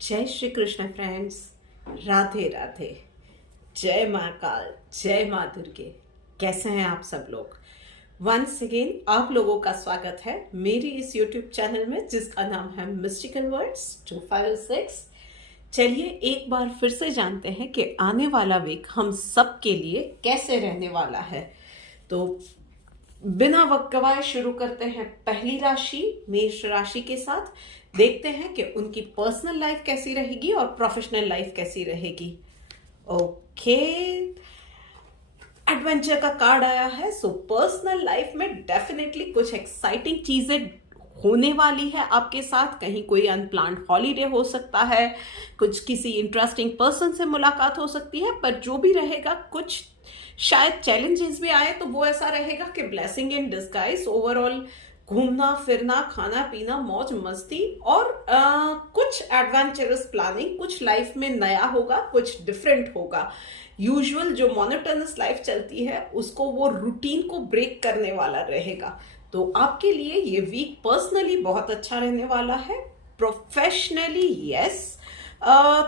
जय श्री कृष्ण फ्रेंड्स। राधे राधे। जय माँ काल, जय माँ दुर्गे। कैसे हैं आप सब लोग? वंस अगेन आप लोगों का स्वागत है मेरी इस YouTube चैनल में जिसका नाम है मिस्टिकल वर्ड्स 256। चलिए एक बार फिर से जानते हैं कि आने वाला वीक हम सब के लिए कैसे रहने वाला है। तो बिना वक्त गवाए शुरू करते हैं पहली राशि मेष राशि के साथ। देखते हैं कि उनकी पर्सनल लाइफ कैसी रहेगी और प्रोफेशनल लाइफ कैसी रहेगी। ओके, एडवेंचर का कार्ड आया है। सो पर्सनल लाइफ में डेफिनेटली कुछ एक्साइटिंग चीजें होने वाली है आपके साथ। कहीं कोई अनप्लान्ड हॉलीडे हो सकता है, कुछ किसी इंटरेस्टिंग पर्सन से मुलाकात हो सकती है, पर जो भी रहेगा कुछ शायद चैलेंजेस भी आए तो वो ऐसा रहेगा कि ब्लेसिंग इन डिस्गाइज। ओवरऑल घूमना फिरना, खाना पीना, मौज मस्ती और कुछ एडवेंचरस प्लानिंग, कुछ लाइफ में नया होगा, कुछ डिफरेंट होगा। यूजुअल जो मोनोटोनस लाइफ चलती है उसको वो रूटीन को ब्रेक करने वाला रहेगा। तो आपके लिए ये वीक पर्सनली बहुत अच्छा रहने वाला है। प्रोफेशनली यस,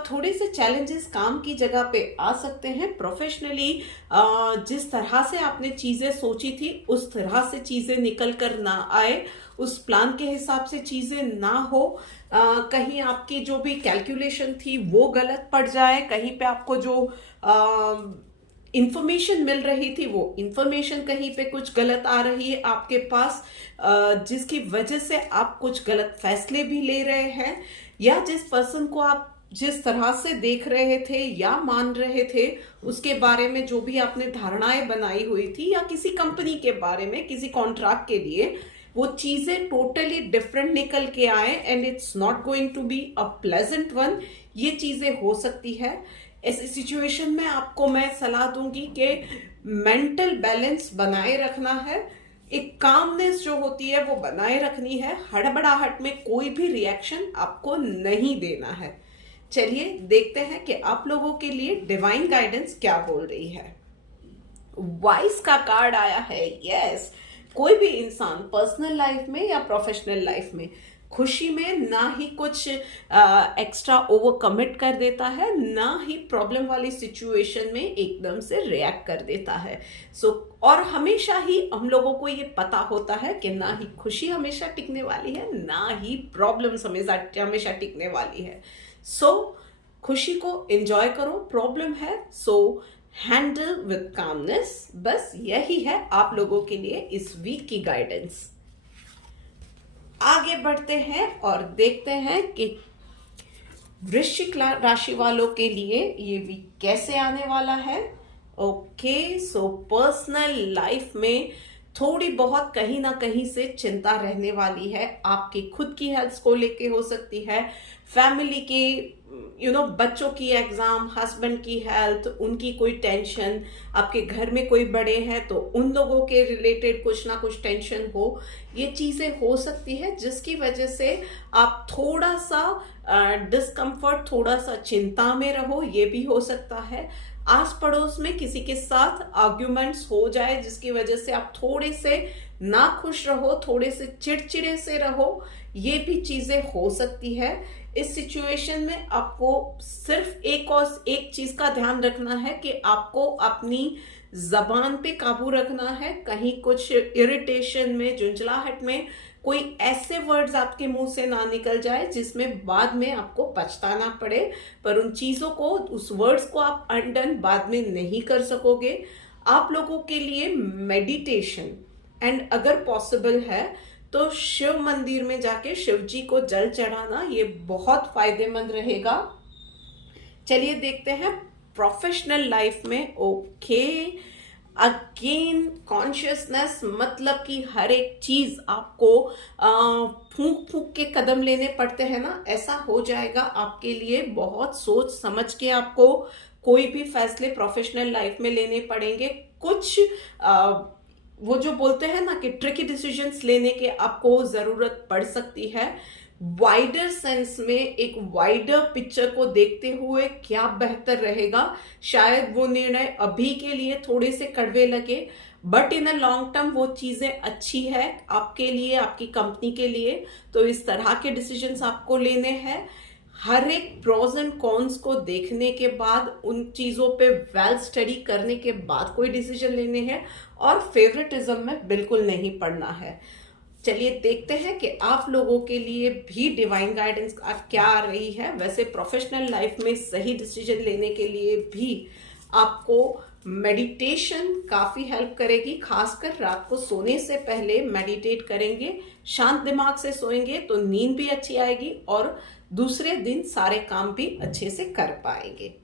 थोड़े से चैलेंजेस काम की जगह पे आ सकते हैं। प्रोफेशनली जिस तरह से आपने चीज़ें सोची थी उस तरह से चीज़ें निकल कर ना आए, उस प्लान के हिसाब से चीज़ें ना हो, कहीं आपकी जो भी कैलकुलेशन थी वो गलत पड़ जाए, कहीं पे आपको जो इंफॉर्मेशन मिल रही थी वो इंफॉर्मेशन कहीं पे कुछ गलत आ रही है आपके पास, जिसकी वजह से आप कुछ गलत फैसले भी ले रहे हैं, या जिस पर्सन को आप जिस तरह से देख रहे थे या मान रहे थे उसके बारे में जो भी आपने धारणाएं बनाई हुई थी, या किसी कंपनी के बारे में किसी कॉन्ट्रैक्ट के लिए, वो चीजें टोटली डिफरेंट निकल के आए and it's not going to be a pleasant one. ये चीजें हो सकती है। ऐसी सिचुएशन में आपको मैं सलाह दूंगी कि मेंटल बैलेंस बनाए रखना है। एक कामनेस जो होती है वो बनाए रखनी है। हड़बड़ाहट में कोई भी रिएक्शन आपको नहीं देना है। चलिए देखते हैं कि आप लोगों के लिए डिवाइन गाइडेंस क्या बोल रही है। वाइस का कार्ड आया है। यस, कोई भी इंसान पर्सनल लाइफ में या प्रोफेशनल लाइफ में खुशी में ना ही कुछ एक्स्ट्रा ओवर कमिट कर देता है, ना ही प्रॉब्लम वाली सिचुएशन में एकदम से रिएक्ट कर देता है। और हमेशा ही हम लोगों को ये पता होता है कि ना ही खुशी हमेशा टिकने वाली है, ना ही प्रॉब्लम्स हमेशा टिकने वाली है। खुशी को एंजॉय करो। प्रॉब्लम है हैंडल विद कामनेस। बस यही है आप लोगों के लिए इस वीक की गाइडेंस। आगे बढ़ते हैं और देखते हैं कि वृश्चिक राशि वालों के लिए ये वीक कैसे आने वाला है। ओके, पर्सनल लाइफ में थोड़ी बहुत कहीं ना कहीं से चिंता रहने वाली है। आपकी खुद की हेल्थ को लेके हो सकती है, फैमिली की बच्चों की एग्जाम, हस्बैंड की हेल्थ, उनकी कोई टेंशन, आपके घर में कोई बड़े हैं तो उन लोगों के रिलेटेड कुछ ना कुछ टेंशन हो। ये चीजें हो सकती है जिसकी वजह से आप थोड़ा सा डिस्कम्फर्ट, थोड़ा सा चिंता में रहो। ये भी हो सकता है आस पड़ोस में किसी के साथ आर्ग्यूमेंट्स हो जाए जिसकी वजह से आप थोड़े से ना खुश रहो, थोड़े से चिड़चिड़े से रहो। ये भी चीजें हो सकती है। इस सिचुएशन में आपको सिर्फ एक चीज का ध्यान रखना है कि आपको अपनी जबान पे काबू रखना है। कहीं कुछ इरिटेशन में, झुंझलाहट में कोई ऐसे वर्ड्स आपके मुंह से ना निकल जाए जिसमें बाद में आपको पछताना पड़े। पर उन चीजों को, उस वर्ड्स को आप अनडन बाद में नहीं कर सकोगे। आप लोगों के लिए मेडिटेशन एंड अगर पॉसिबल है तो शिव मंदिर में जाके शिव जी को जल चढ़ाना, ये बहुत फायदेमंद रहेगा। चलिए देखते हैं प्रोफेशनल लाइफ में। ओके, अगेन कॉन्शियसनेस, मतलब कि हर एक चीज आपको फूंक फूंक के कदम लेने पड़ते हैं ना, ऐसा हो जाएगा आपके लिए। बहुत सोच समझ के आपको कोई भी फैसले प्रोफेशनल लाइफ में लेने पड़ेंगे। कुछ वो जो बोलते हैं ना कि ट्रिकी डिसीजंस लेने के आपको जरूरत पड़ सकती है। वाइडर सेंस में, एक वाइडर पिक्चर को देखते हुए क्या बेहतर रहेगा, शायद वो निर्णय अभी के लिए थोड़े से कड़वे लगे, but in a long term वो चीजें अच्छी है आपके लिए, आपकी कंपनी के लिए। तो इस तरह के डिसीजंस आपको लेने हैं। हर एक प्रोज एंड कॉन्स को देखने के बाद, उन चीज़ों पे वेल स्टडी करने के बाद कोई डिसीजन लेने हैं, और फेवरेटिज्म में बिल्कुल नहीं पड़ना है। चलिए देखते हैं कि आप लोगों के लिए भी डिवाइन गाइडेंस क्या आ रही है। वैसे प्रोफेशनल लाइफ में सही डिसीजन लेने के लिए भी आपको मेडिटेशन काफ़ी हेल्प करेगी। खासकर रात को सोने से पहले मेडिटेट करेंगे, शांत दिमाग से सोएंगे तो नींद भी अच्छी आएगी और दूसरे दिन सारे काम भी अच्छे से कर पाएंगे।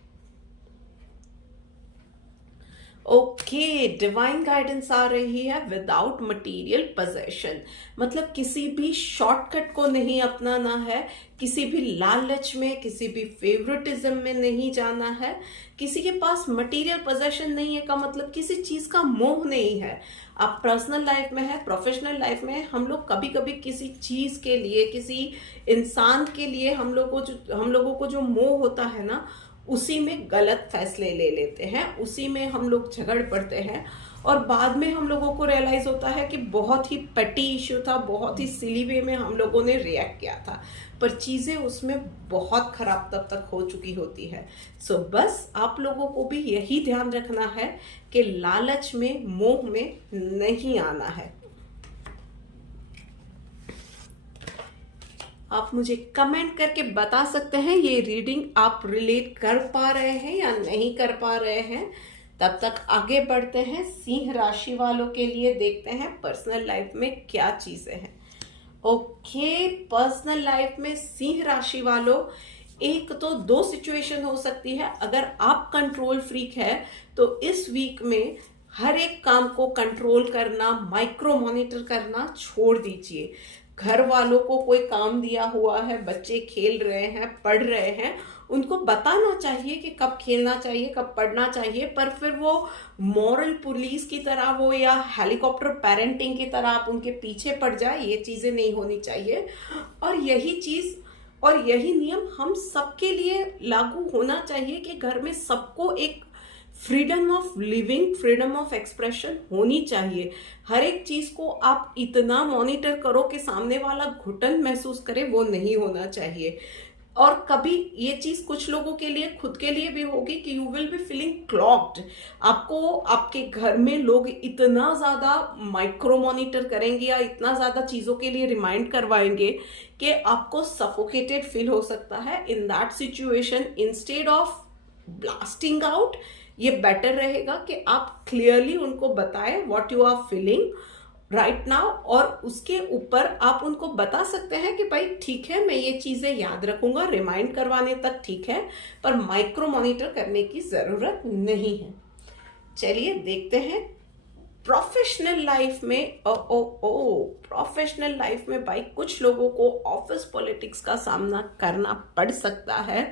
ओके, डिवाइन गाइडेंस आ रही है विदाउट मटेरियल पोजेशन, मतलब किसी भी शॉर्टकट को नहीं अपनाना है, किसी भी लालच में, किसी भी फेवरेटिज्म में नहीं जाना है। किसी के पास मटेरियल पोजेशन नहीं है का मतलब किसी चीज का मोह नहीं है। आप पर्सनल लाइफ में है, प्रोफेशनल लाइफ में है, हम लोग कभी कभी किसी चीज के लिए, किसी इंसान के लिए हम लोगों को जो मोह होता है ना, उसी में गलत फैसले ले लेते हैं, उसी में हम लोग झगड़ पड़ते हैं, और बाद में हम लोगों को रियलाइज होता है कि बहुत ही पेटी इश्यू था, बहुत ही सिली वे में हम लोगों ने रिएक्ट किया था, पर चीज़ें उसमें बहुत खराब तब तक हो चुकी होती है। सो बस आप लोगों को भी यही ध्यान रखना है कि लालच में, मोह में नहीं आना है। आप मुझे कमेंट करके बता सकते हैं ये रीडिंग आप रिलेट कर पा रहे हैं या नहीं कर पा रहे हैं। तब तक आगे बढ़ते हैं, सिंह राशि वालों के लिए देखते हैं पर्सनल लाइफ में क्या चीजें हैं। ओके, पर्सनल लाइफ में सिंह राशि वालों, एक तो दो सिचुएशन हो सकती है। अगर आप कंट्रोल फ्रीक है तो इस वीक में हर एक काम को कंट्रोल करना, माइक्रो मॉनिटर करना छोड़ दीजिए। घर वालों को कोई काम दिया हुआ है, बच्चे खेल रहे हैं, पढ़ रहे हैं, उनको बताना चाहिए कि कब खेलना चाहिए, कब पढ़ना चाहिए, पर फिर वो मॉरल पुलिस की तरह वो या हेलीकॉप्टर पेरेंटिंग की तरह आप उनके पीछे पड़ जाए, ये चीजें नहीं होनी चाहिए। और यही चीज और यही नियम हम सबके लिए लागू होना चाहिए कि घर में सबको एक freedom of living, freedom of expression होनी चाहिए। हर एक चीज को आप इतना मॉनिटर करो कि सामने वाला घुटन महसूस करे, वो नहीं होना चाहिए। और कभी ये चीज कुछ लोगों के लिए, खुद के लिए भी होगी कि you will be feeling clogged. आपको आपके घर में लोग इतना ज्यादा माइक्रो मॉनिटर करेंगे या इतना ज्यादा चीजों के लिए रिमाइंड करवाएंगे कि आपको सफोकेटेड फील हो सकता है। In that situation, instead of blasting out, ये बेटर रहेगा कि आप क्लियरली उनको बताएं what you are feeling right now, और उसके ऊपर आप उनको बता सकते हैं कि भाई ठीक है, मैं ये चीजें याद रखूंगा, रिमाइंड करवाने तक ठीक है, पर माइक्रो मॉनिटर करने की जरूरत नहीं है। चलिए देखते हैं प्रोफेशनल लाइफ में। प्रोफेशनल लाइफ में भाई कुछ लोगों को ऑफिस पॉलिटिक्स का सामना करना पड़ सकता है।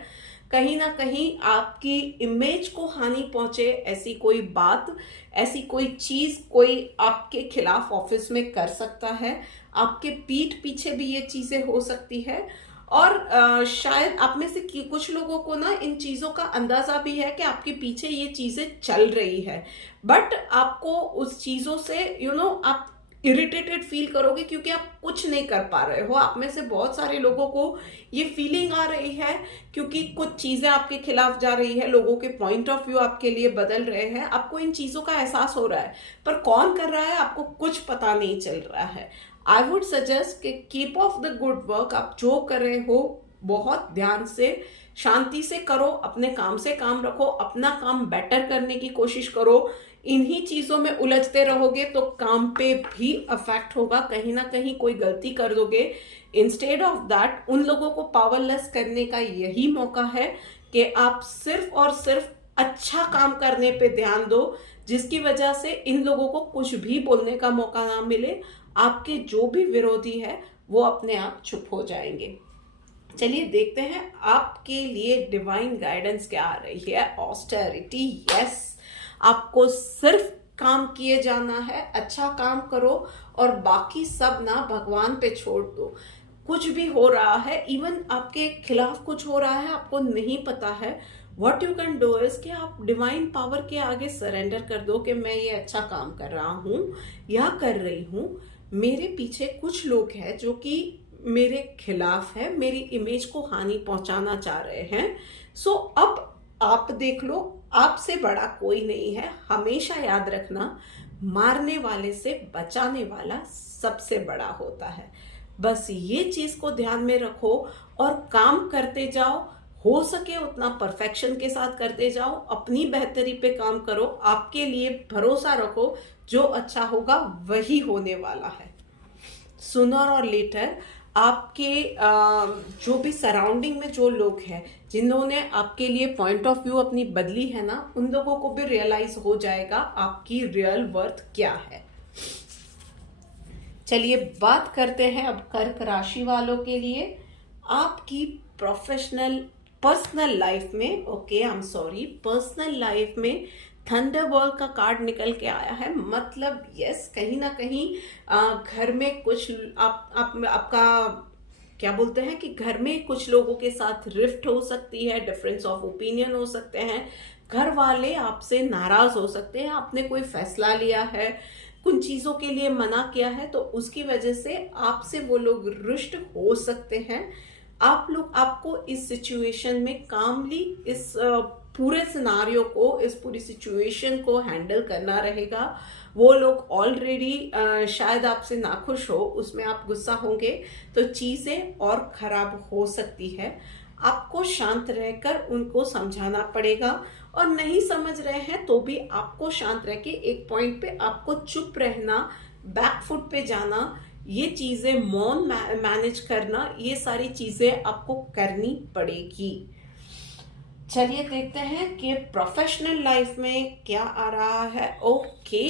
कहीं ना कहीं आपकी इमेज को हानि पहुंचे ऐसी कोई बात, ऐसी कोई चीज कोई आपके खिलाफ ऑफिस में कर सकता है। आपके पीठ पीछे भी ये चीजें हो सकती है, और शायद आप में से कुछ लोगों को ना इन चीजों का अंदाजा भी है कि आपके पीछे ये चीजें चल रही है, बट आपको उस चीजों से आप इरिटेटेड फील करोगे क्योंकि आप कुछ नहीं कर पा रहे हो। आप में से बहुत सारे लोगों को ये फीलिंग आ रही है क्योंकि कुछ चीजें आपके खिलाफ जा रही है, लोगों के पॉइंट ऑफ व्यू आपके लिए बदल रहे हैं, आपको इन चीजों का एहसास हो रहा है, पर कौन कर रहा है आपको कुछ पता नहीं चल रहा है। आई वुड सजेस्ट कि keep of the good work. आप जो कर रहे हो बहुत ध्यान से, शांति से करो, अपने काम से काम रखो, अपना काम बेटर करने की कोशिश करो। इन्हीं चीजों में उलझते रहोगे तो काम पे भी अफेक्ट होगा, कहीं ना कहीं कोई गलती कर दोगे। इंस्टेड ऑफ दैट, उन लोगों को पावरलेस करने का यही मौका है कि आप सिर्फ और सिर्फ अच्छा काम करने पे ध्यान दो, जिसकी वजह से इन लोगों को कुछ भी बोलने का मौका ना मिले। आपके जो भी विरोधी है वो अपने आप चुप हो जाएंगे। चलिए देखते हैं आपके लिए डिवाइन गाइडेंस क्या आ रही है। ऑस्टेरिटी, यस, आपको सिर्फ काम किए जाना है, अच्छा काम करो और बाकी सब ना भगवान पे छोड़ दो। कुछ भी हो रहा है, इवन आपके खिलाफ कुछ हो रहा है, आपको नहीं पता है, what you can do is कि आप डिवाइन पावर के आगे सरेंडर कर दो कि मैं ये अच्छा काम कर रहा हूँ या कर रही हूँ। मेरे पीछे कुछ लोग हैं जो कि मेरे खिलाफ है, मेरी इमेज को हानि पहुंचाना चाह रहे हैं। सो अब आप देख लो, आपसे बड़ा कोई नहीं है। हमेशा याद रखना, मारने वाले से बचाने वाला सबसे बड़ा होता है। बस ये चीज को ध्यान में रखो और काम करते जाओ। हो सके उतना परफेक्शन के साथ करते जाओ, अपनी बेहतरी पे काम करो, आपके लिए भरोसा रखो, जो अच्छा होगा वही होने वाला है। सूनर और लेटर आपके जो भी सराउंडिंग में जो लोग हैं जिन्होंने आपके लिए पॉइंट ऑफ व्यू अपनी बदली है ना, उन लोगों को भी रियलाइज हो जाएगा आपकी रियल वर्थ क्या है। चलिए बात करते हैं अब कर्क राशि वालों के लिए आपकी पर्सनल लाइफ में। पर्सनल लाइफ में थंडरबॉल्ट का कार्ड निकल के आया है। मतलब यस, कहीं ना कहीं घर में कुछ आपका क्या बोलते हैं कि घर में कुछ लोगों के साथ रिफ्ट हो सकती है, डिफरेंस ऑफ ओपिनियन हो सकते हैं, घर वाले आपसे नाराज हो सकते हैं, आपने कोई फैसला लिया है, कुछ चीजों के लिए मना किया है, तो उसकी वजह से आपसे वो लोग रुष्ट हो सकते हैं। आपको इस सिचुएशन में कामली इस पूरे सिनारियो को, इस पूरी सिचुएशन को हैंडल करना रहेगा। वो लोग ऑलरेडी शायद आपसे नाखुश हो, उसमें आप गुस्सा होंगे तो चीजें और खराब हो सकती है। आपको शांत रहकर उनको समझाना पड़ेगा, और नहीं समझ रहे हैं तो भी आपको शांत रह के एक पॉइंट पे आपको चुप रहना, बैक फुट पे जाना, ये चीजें मौन मैनेज करना, ये सारी चीजें आपको करनी पड़ेगी। चलिए देखते हैं कि प्रोफेशनल लाइफ में क्या आ रहा है। Okay,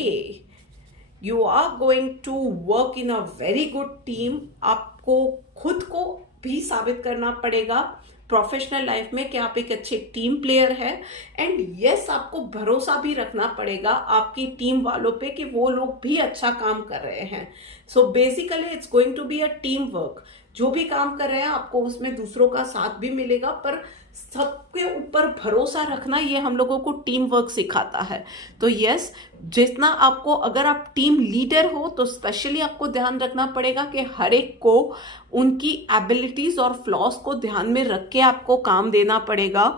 you are going to work in a very good team. आपको खुद को भी साबित करना पड़ेगा प्रोफेशनल लाइफ में कि आप एक अच्छे टीम प्लेयर है। एंड यस, आपको भरोसा भी रखना पड़ेगा आपकी टीम वालों पे कि वो लोग भी अच्छा काम कर रहे हैं। So basically it's going to be a team work. जो भी काम कर रहे हैं आपको उसमें दूसरों का साथ भी मिलेगा, पर सबके ऊपर भरोसा रखना ये हम लोगों को टीम वर्क सिखाता है। तो यस, जितना आपको, अगर आप टीम लीडर हो तो स्पेशली आपको ध्यान रखना पड़ेगा कि हर एक को उनकी एबिलिटीज और फ्लॉज को ध्यान में रख के आपको काम देना पड़ेगा।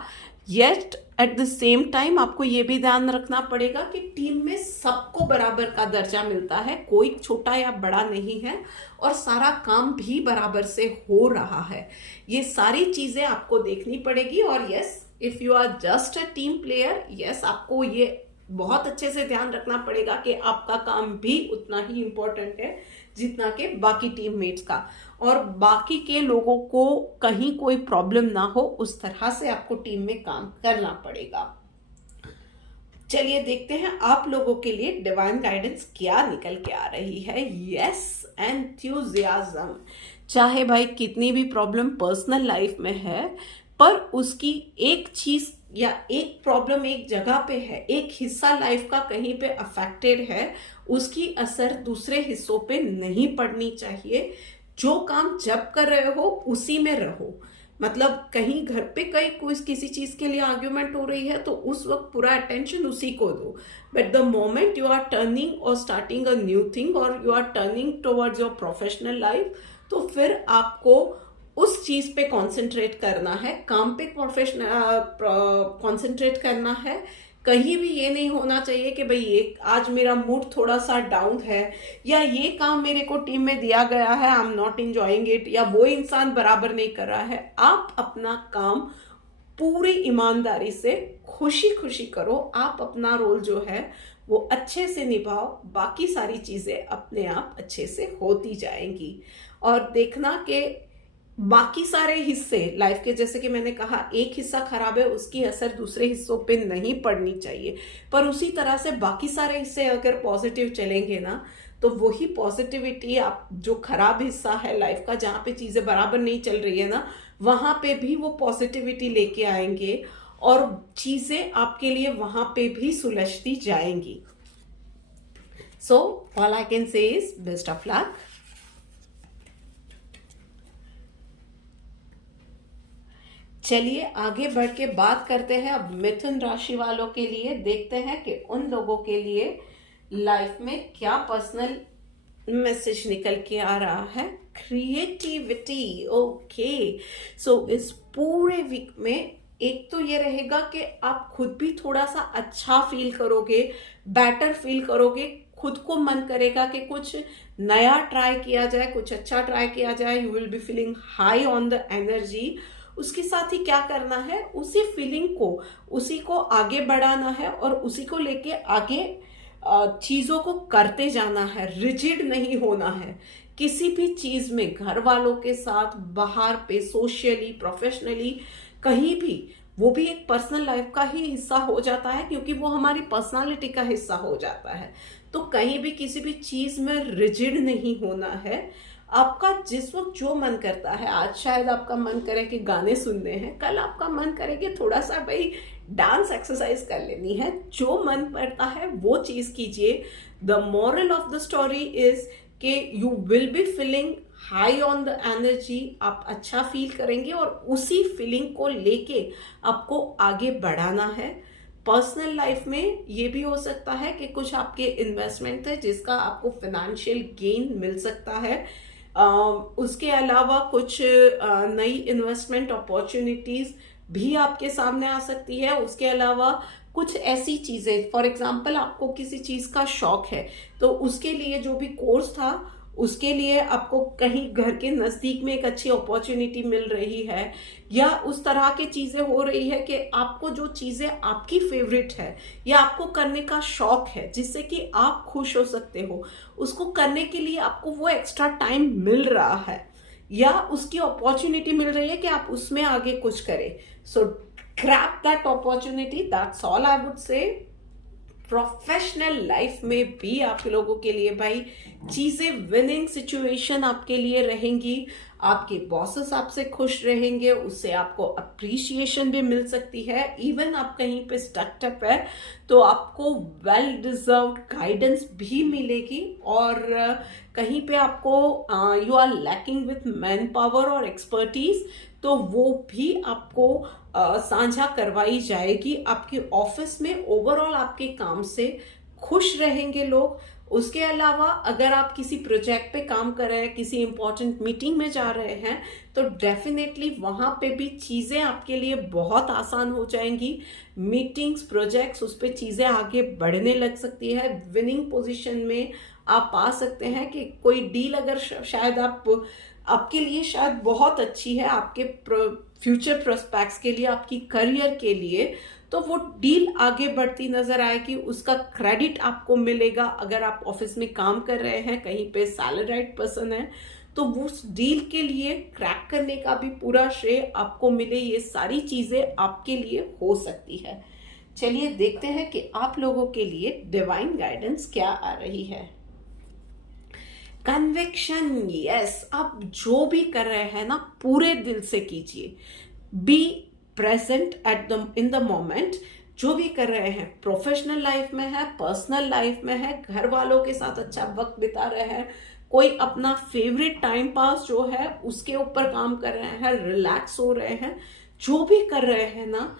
Yet at the same time आपको ये भी ध्यान रखना पड़ेगा कि टीम में सबको बराबर का दर्जा मिलता है, कोई छोटा या बड़ा नहीं है, और सारा काम भी बराबर से हो रहा है। ये सारी चीजें आपको देखनी पड़ेगी। और yes, if you are just a team player, yes, आपको ये बहुत अच्छे से ध्यान रखना पड़ेगा कि आपका काम भी उतना ही इम्पोर्टेंट है जितना कि बाकी टीममेट्स का, और बाकी के लोगों को कहीं कोई प्रॉब्लम ना हो, उस तरह से आपको टीम में काम करना पड़ेगा। चलिए देखते हैं आप लोगों के लिए डिवाइन गाइडेंस क्या निकल के आ रही है। Yes, enthusiasm. चाहे भाई कितनी भी प्रॉब्लम पर्सनल लाइफ में है, पर उसकी एक चीज या एक प्रॉब्लम एक जगह पे है, एक हिस्सा लाइफ का कहीं पे अफेक्टेड है, उसकी असर दूसरे हिस्सों पे नहीं पड़नी चाहिए। जो काम जब कर रहे हो उसी में रहो। मतलब कहीं घर पे कोई किसी चीज के लिए आर्ग्यूमेंट हो रही है तो उस वक्त पूरा अटेंशन उसी को दो। But the moment you are turning और स्टार्टिंग अ न्यू थिंग, और you are turning towards your professional life, तो फिर आपको उस चीज पे कंसंट्रेट करना है, काम पे कंसंट्रेट करना है। कहीं भी ये नहीं होना चाहिए कि भाई ये आज मेरा मूड थोड़ा सा डाउन है, या ये काम मेरे को टीम में दिया गया है, I am not enjoying it, या वो इंसान बराबर नहीं कर रहा है। आप अपना काम पूरी ईमानदारी से खुशी खुशी करो। आप अपना रोल जो है वो अच्छे से निभाओ, बाकी सारी चीजें अपने आप अच्छे से होती जाएंगी। और देखना कि बाकी सारे हिस्से लाइफ के, जैसे कि मैंने कहा एक हिस्सा खराब है, उसकी असर दूसरे हिस्सों पे नहीं पड़नी चाहिए, पर उसी तरह से बाकी सारे हिस्से अगर पॉजिटिव चलेंगे ना, तो वही पॉजिटिविटी आप जो खराब हिस्सा है लाइफ का, जहाँ पे चीजें बराबर नहीं चल रही है ना, वहां पे भी वो पॉजिटिविटी लेके आएंगे और चीजें आपके लिए वहां पे भी सुलझती जाएंगी। So all I can say is best of luck. चलिए आगे बढ़ के बात करते हैं अब मिथुन राशि वालों के लिए। देखते हैं कि उन लोगों के लिए लाइफ में क्या पर्सनल मैसेज निकल के आ रहा है क्रिएटिविटी। ओके, सो इस पूरे वीक में एक तो ये रहेगा कि आप खुद भी थोड़ा सा अच्छा फील करोगे, बेटर फील करोगे, खुद को मन करेगा कि कुछ नया ट्राई किया जाए, कुछ अच्छा ट्राई किया जाए। You will be feeling high on the energy. उसके साथ ही क्या करना है, उसी फीलिंग को, उसी को आगे बढ़ाना है और उसी को लेके आगे चीजों को करते जाना है। रिजिड नहीं होना है किसी भी चीज में, घर वालों के साथ, बाहर पे, सोशली, प्रोफेशनली, कहीं भी। वो भी एक पर्सनल लाइफ का ही हिस्सा हो जाता है, क्योंकि वो हमारी पर्सनालिटी का हिस्सा हो जाता है। तो कहीं भी किसी भी चीज में रिजिड नहीं होना है। आपका जिस वक्त जो मन करता है, आज शायद आपका मन करे कि गाने सुनने हैं, कल आपका मन करे कि थोड़ा सा भाई डांस एक्सरसाइज कर लेनी है। जो मन करता है वो चीज कीजिए। The moral of the story is कि you will be feeling high on the energy. आप अच्छा फील करेंगे और उसी फीलिंग को लेके आपको आगे बढ़ाना है। पर्सनल लाइफ में ये भी हो सकता है कि कुछ आपके इन्वेस्टमेंट है जिसका आपको फाइनेंशियल गेन मिल सकता है। उसके अलावा कुछ नई इन्वेस्टमेंट अपॉर्चुनिटीज भी आपके सामने आ सकती है। उसके अलावा कुछ ऐसी चीजें, फॉर एग्जाम्पल आपको किसी चीज का शौक है, तो उसके लिए जो भी कोर्स था, उसके लिए आपको कहीं घर के नजदीक में एक अच्छी अपॉर्चुनिटी मिल रही है, या उस तरह की चीजें हो रही है कि आपको जो चीजें आपकी फेवरेट है या आपको करने का शौक है, जिससे कि आप खुश हो सकते हो, उसको करने के लिए आपको वो एक्स्ट्रा टाइम मिल रहा है या उसकी अपॉर्चुनिटी मिल रही है कि आप उसमें आगे कुछ करें। सो grab that opportunity, that's all I would say. Professional life में भी आप लोगों के लिए भाई चीजें विनिंग सिचुएशन आपके लिए रहेंगी। आपके बॉसेस आपसे खुश रहेंगे, उससे आपको अप्रिसिएशन भी मिल सकती है। इवन आप कहीं पे स्टक अप है तो आपको वेल डिजर्व्ड गाइडेंस भी मिलेगी। और कहीं पे आपको you are lacking with man power और एक्सपर्टीज, तो वो भी आपको साझा करवाई जाएगी। आपके ऑफिस में ओवरऑल आपके काम से खुश रहेंगे लोग। उसके अलावा अगर आप किसी प्रोजेक्ट पे काम कर रहे हैं, किसी इंपॉर्टेंट मीटिंग में जा रहे हैं, तो डेफिनेटली वहां पे भी चीजें आपके लिए बहुत आसान हो जाएंगी। मीटिंग्स, प्रोजेक्ट्स, उस पर चीजें आगे बढ़ने लग सकती है। विनिंग पोजीशन में आप आ सकते हैं कि कोई डील अगर शायद आपके लिए शायद बहुत अच्छी है, आपके फ्यूचर प्रोस्पेक्ट्स के लिए, आपकी करियर के लिए, तो वो डील आगे बढ़ती नजर आएगी। उसका क्रेडिट आपको मिलेगा। अगर आप ऑफिस में काम कर रहे हैं, कहीं पे सैलरीड पर्सन है, तो उस डील के लिए क्रैक करने का भी पूरा श्रेय आपको मिले। ये सारी चीजें आपके लिए हो सकती है। चलिए देखते हैं कि आप लोगों के लिए डिवाइन गाइडेंस क्या आ रही है। कन्विक्शन, यस, आप जो भी कर रहे हैं ना, पूरे दिल से कीजिए। Be present in the moment. जो भी कर रहे हैं, प्रोफेशनल लाइफ में है, पर्सनल लाइफ में है, घर वालों के साथ अच्छा वक्त बिता रहे हैं, कोई अपना फेवरेट टाइम पास जो है उसके ऊपर काम कर रहे हैं, रिलैक्स हो रहे हैं, जो भी कर रहे हैं ना,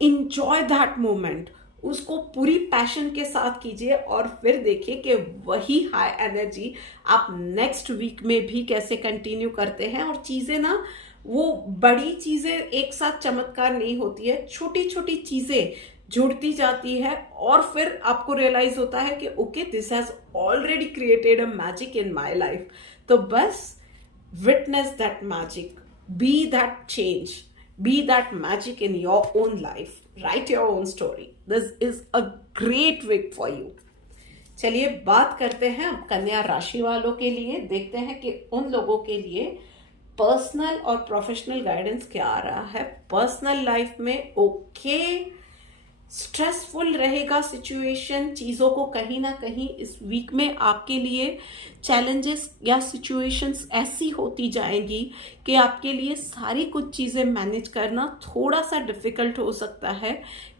इंजॉय दैट मोमेंट। उसको पूरी पैशन के साथ कीजिए और फिर देखिए कि वही हाई एनर्जी आप नेक्स्ट वीक में भी कैसे कंटिन्यू करते हैं। और चीजें ना, वो बड़ी चीजें एक साथ चमत्कार नहीं होती है, छोटी छोटी चीजें जुड़ती जाती है और फिर आपको रियलाइज होता है कि okay, this has already created a magic in my life. तो बस witness that magic, be that change, be that magic in your own life, write your own story. This is a great week for you. चलिए बात करते हैं अब कन्या राशि वालों के लिए। देखते हैं कि उन लोगों के लिए पर्सनल और प्रोफेशनल गाइडेंस क्या आ रहा है। पर्सनल लाइफ में ओके, स्ट्रेसफुल रहेगा सिचुएशन। चीजों को कहीं ना कहीं इस वीक में आपके लिए चैलेंजेस या सिचुएशंस ऐसी होती जाएंगी कि आपके लिए सारी कुछ चीजें मैनेज करना थोड़ा सा डिफिकल्ट हो सकता है।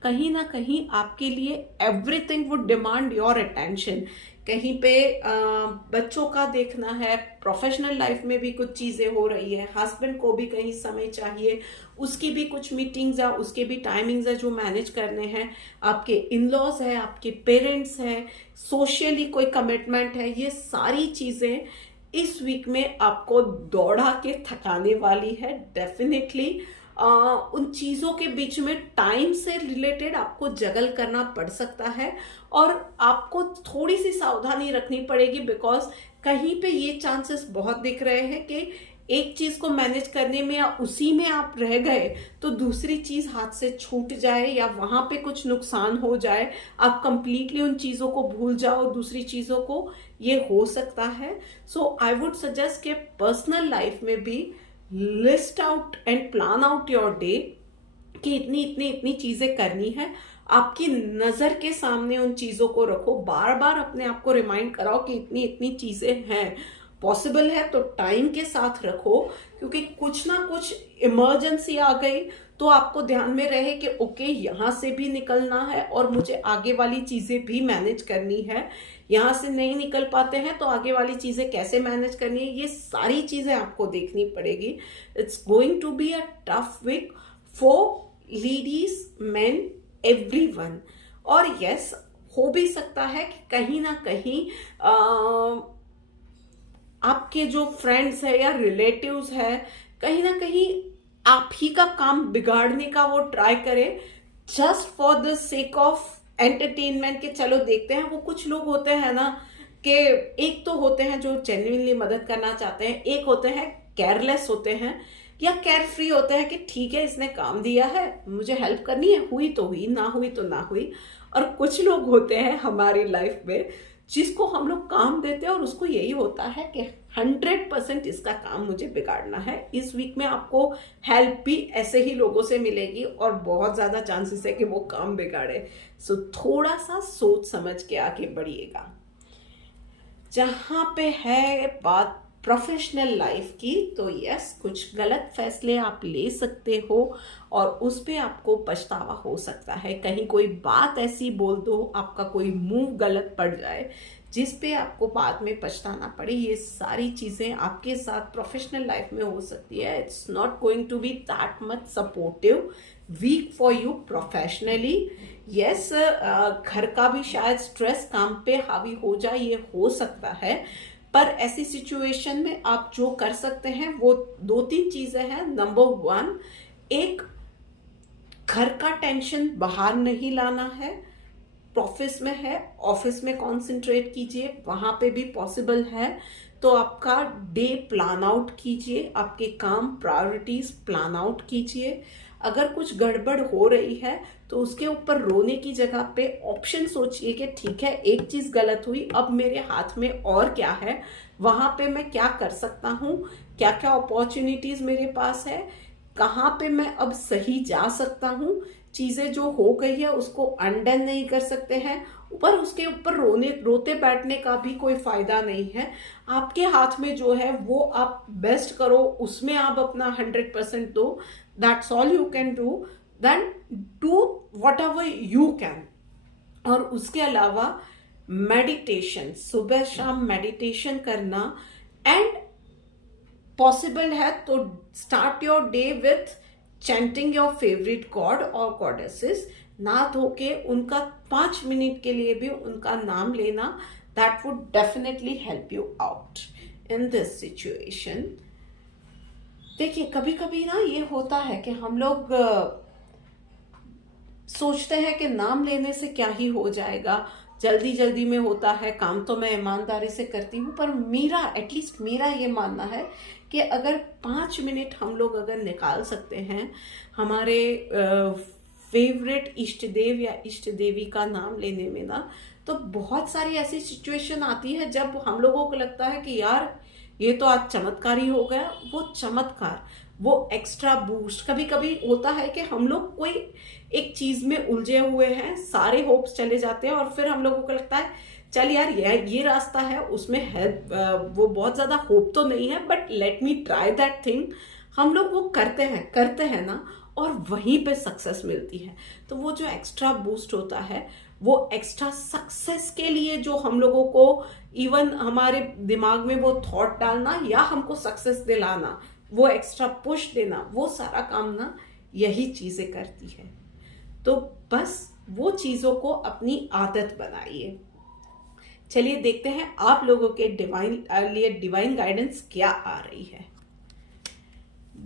कहीं ना कहीं आपके लिए everything would demand your attention. कहीं पे बच्चों का देखना है, प्रोफेशनल लाइफ में भी कुछ चीजें हो रही है, हस्बैंड को भी कहीं समय चाहिए, उसकी भी कुछ मीटिंग्स है, उसके भी टाइमिंग्स है जो मैनेज करने हैं, आपके इन लॉज है, आपके पेरेंट्स हैं, सोशली कोई कमिटमेंट है। ये सारी चीजें इस वीक में आपको दौड़ा के थकाने वाली है डेफिनेटली। उन चीज़ों के बीच में टाइम से रिलेटेड आपको जगल करना पड़ सकता है और आपको थोड़ी सी सावधानी रखनी पड़ेगी, बिकॉज कहीं पे ये चांसेस बहुत दिख रहे हैं कि एक चीज को मैनेज करने में या उसी में आप रह गए तो दूसरी चीज हाथ से छूट जाए या वहां पे कुछ नुकसान हो जाए, आप कंप्लीटली उन चीजों को भूल जाओ दूसरी चीजों को, ये हो सकता है। सो आई वुड सजेस्ट कि पर्सनल लाइफ में भी list out and plan out your day कि इतनी इतनी इतनी चीजें करनी है। आपकी नजर के सामने उन चीजों को रखो, बार बार अपने आप को रिमाइंड कराओ कि इतनी इतनी चीजें हैं। पॉसिबल है तो टाइम के साथ रखो, क्योंकि कुछ ना कुछ इमरजेंसी आ गई तो आपको ध्यान में रहे कि ओके यहां से भी निकलना है और मुझे आगे वाली चीजें भी मैनेज करनी है। यहां से नहीं निकल पाते हैं तो आगे वाली चीजें कैसे मैनेज करनी है, ये सारी चीजें आपको देखनी पड़ेगी। It's going to be a tough week for ladies, men, everyone. और यस, हो भी सकता है कि कहीं ना कहीं आपके जो फ्रेंड्स है या रिलेटिव्स है कहीं ना कहीं आप ही का काम बिगाड़ने का वो ट्राई करें, just for the sake of entertainment के चलो देखते हैं। वो कुछ लोग होते हैं ना कि एक तो होते हैं जो जेन्युइनली मदद करना चाहते हैं, एक होते हैं केयरलेस होते हैं या केयर फ्री होते हैं कि ठीक है इसने काम दिया है मुझे हेल्प करनी है, हुई तो हुई, ना हुई तो ना हुई। और कुछ लोग होते हैं हमारी लाइफ में जिसको हम लोग काम देते हैं और उसको यही होता है कि 100% इसका काम मुझे बिगाड़ना है। इस वीक में आपको हेल्प भी ऐसे ही लोगों से मिलेगी और बहुत ज्यादा चांसेस है कि वो काम बिगाड़े। सो थोड़ा सा सोच समझ के आगे बढ़िएगा। जहां पे है बात प्रोफेशनल लाइफ की, तो यस कुछ गलत फैसले आप ले सकते हो और उस पे आपको पछतावा हो सकता है। कहीं कोई बात ऐसी बोल दो, आपका कोई मूव गलत पड़ जाए जिस पे आपको बाद में पछताना पड़े। ये सारी चीजें आपके साथ प्रोफेशनल लाइफ में हो सकती है। It's not going to be that much supportive week for you professionally. Yes, घर का भी शायद स्ट्रेस काम पे हावी हो जाए, ये हो सकता है। पर ऐसी सिचुएशन में आप जो कर सकते हैं वो 2-3 चीजें हैं। नंबर 1, एक घर का टेंशन बाहर नहीं लाना है। ऑफिस में है, ऑफिस में कॉन्सेंट्रेट कीजिए, वहां पे भी पॉसिबल है तो आपका डे प्लान आउट कीजिए, आपके काम प्रायोरिटीज प्लान आउट कीजिए। अगर कुछ गड़बड़ हो रही है तो उसके ऊपर रोने की जगह पे ऑप्शन सोचिए कि ठीक है एक चीज गलत हुई, अब मेरे हाथ में और क्या है, वहां पे मैं क्या कर सकता हूँ, क्या क्या अपॉर्चुनिटीज मेरे पास है, कहाँ पे मैं अब सही जा सकता हूँ। चीजें जो हो गई है उसको अनडन नहीं कर सकते हैं, ऊपर उसके ऊपर रोते बैठने का भी कोई फायदा नहीं है। आपके हाथ में जो है वो आप बेस्ट करो, उसमें आप अपना 100% दो। That's all you can do, then do whatever you can. और उसके अलावा मेडिटेशन, सुबह शाम मेडिटेशन करना, एंड पॉसिबल है तो start your day with chanting your favourite God और गॉडेसेस। ना धोके उनका 5 मिनट के लिए भी उनका नाम लेना, that would definitely help you out in this situation. देखिए कभी कभी ना ये होता है कि हम लोग सोचते हैं कि नाम लेने से क्या ही हो जाएगा, जल्दी जल्दी में होता है काम, तो मैं ईमानदारी से करती हूँ। पर मेरा एटलीस्ट मेरा ये मानना है कि अगर 5 मिनट हम लोग अगर निकाल सकते हैं हमारे फेवरेट इष्ट देव या इष्ट देवी का नाम लेने में ना, तो बहुत सारी ऐसी सिचुएशन आती है जब हम लोगों को लगता है कि यार ये तो आज चमत्कार ही हो गया। वो चमत्कार, वो एक्स्ट्रा बूस्ट, कभी कभी होता है कि हम लोग कोई एक चीज में उलझे हुए हैं, सारे होप्स चले जाते हैं और फिर हम लोगों को लगता है चल यार ये रास्ता है, उसमें हेल्प वो बहुत ज्यादा होप तो नहीं है but let me try that thing. हम लोग वो करते हैं ना, और वहीं पे सक्सेस मिलती है। तो वो जो एक्स्ट्रा बूस्ट होता है, वो एक्स्ट्रा सक्सेस के लिए जो हम लोगों को इवन हमारे दिमाग में वो थॉट डालना या हमको सक्सेस दिलाना, वो एक्स्ट्रा पुश देना, वो सारा काम ना यही चीजें करती है। तो बस वो चीजों को अपनी आदत बनाइए। चलिए देखते हैं आप लोगों के लिए डिवाइन गाइडेंस क्या आ रही है।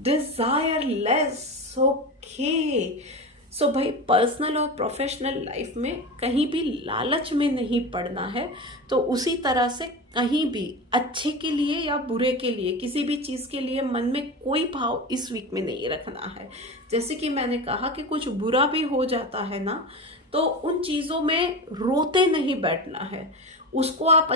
Desireless, okay. सो भाई, पर्सनल और प्रोफेशनल लाइफ में कहीं भी लालच में नहीं पड़ना है। तो उसी तरह से कहीं भी अच्छे के लिए या बुरे के लिए, किसी भी चीज के लिए मन में कोई भाव इस वीक में नहीं रखना है। जैसे कि मैंने कहा कि कुछ बुरा भी हो जाता है ना, तो उन चीजों में रोते नहीं बैठना है। उसको आप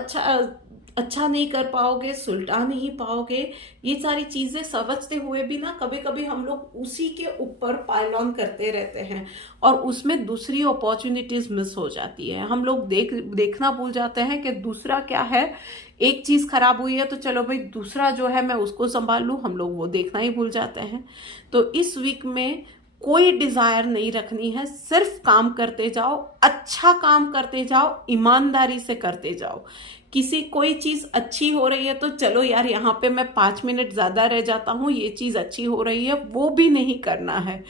अच्छा नहीं कर पाओगे, सुलटा नहीं पाओगे। ये सारी चीजें समझते हुए भी ना कभी कभी हम लोग उसी के ऊपर पाइल ऑन करते रहते हैं और उसमें दूसरी अपॉर्चुनिटीज मिस हो जाती है। हम लोग देखना भूल जाते हैं कि दूसरा क्या है। एक चीज खराब हुई है तो चलो भाई दूसरा जो है मैं उसको संभाल लूं, हम लोग वो देखना ही भूल जाते हैं। तो इस वीक में कोई डिजायर नहीं रखनी है, सिर्फ काम करते जाओ, अच्छा काम करते जाओ, ईमानदारी से करते जाओ। किसी कोई चीज अच्छी हो रही है तो चलो यार यहाँ पे मैं 5 मिनट ज्यादा रह जाता हूँ, ये चीज अच्छी हो रही है, वो भी नहीं करना है।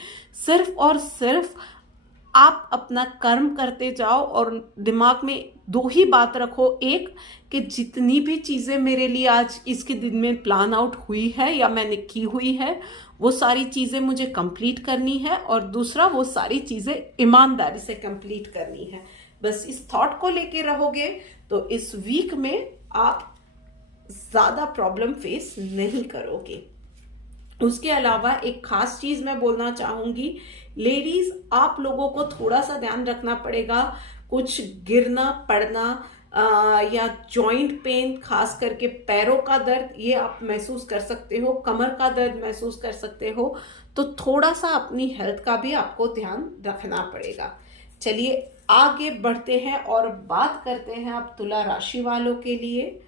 सिर्फ और सिर्फ आप अपना कर्म करते जाओ और दिमाग में दो ही बात रखो। एक, कि जितनी भी चीजें मेरे लिए आज इसके दिन में प्लान आउट हुई है या मैंने की हुई है, वो सारी चीजें मुझे कंप्लीट करनी है। और दूसरा, वो सारी चीजें ईमानदारी से कंप्लीट करनी है। बस इस थॉट को लेके रहोगे तो इस वीक में आप ज्यादा प्रॉब्लम फेस नहीं करोगे। उसके अलावा एक खास चीज मैं बोलना चाहूंगी, लेडीज आप लोगों को थोड़ा सा ध्यान रखना पड़ेगा। कुछ गिरना पड़ना या जॉइंट पेन, खास करके पैरों का दर्द, ये आप महसूस कर सकते हो, कमर का दर्द महसूस कर सकते हो। तो थोड़ा सा अपनी हेल्थ का भी आपको ध्यान रखना पड़ेगा। चलिए आगे बढ़ते हैं और बात करते हैं अब तुला राशि वालों के लिए।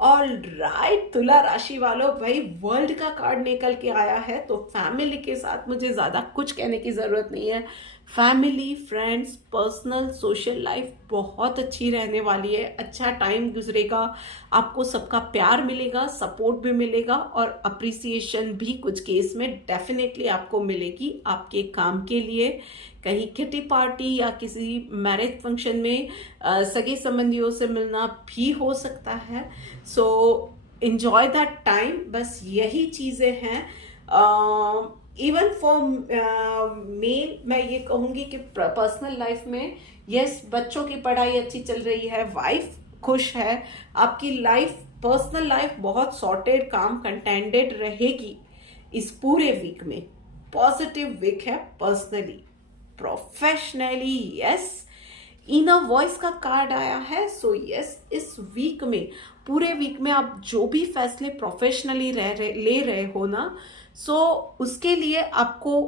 ऑल राइट, तुला राशि वालों, भाई वर्ल्ड का कार्ड निकल के आया है तो फैमिली के साथ मुझे ज्यादा कुछ कहने की जरूरत नहीं है। Family, friends, personal, social life बहुत अच्छी रहने वाली है। अच्छा टाइम गुजरेगा, आपको सबका प्यार मिलेगा, सपोर्ट भी मिलेगा और अप्रिसिएशन भी कुछ केस में डेफिनेटली आपको मिलेगी आपके काम के लिए। कहीं किटी पार्टी या किसी मैरिज फंक्शन में सगे संबंधियों से मिलना भी हो सकता है। सो एंजॉय दैट टाइम, बस यही चीजें हैं। इवन फॉर मेल मैं ये कहूंगी कि पर्सनल लाइफ में यस, बच्चों की पढ़ाई अच्छी चल रही है, वाइफ खुश है, आपकी लाइफ, पर्सनल लाइफ बहुत सॉर्टेड, काम कंटेंटेड रहेगी इस पूरे वीक में। पॉजिटिव वीक है personally. Professionally yes, inner voice का कार्ड आया है। सो यस, इस वीक में, पूरे वीक में आप जो भी फैसले प्रोफेशनली ले रहे हो ना, सो उसके लिए आपको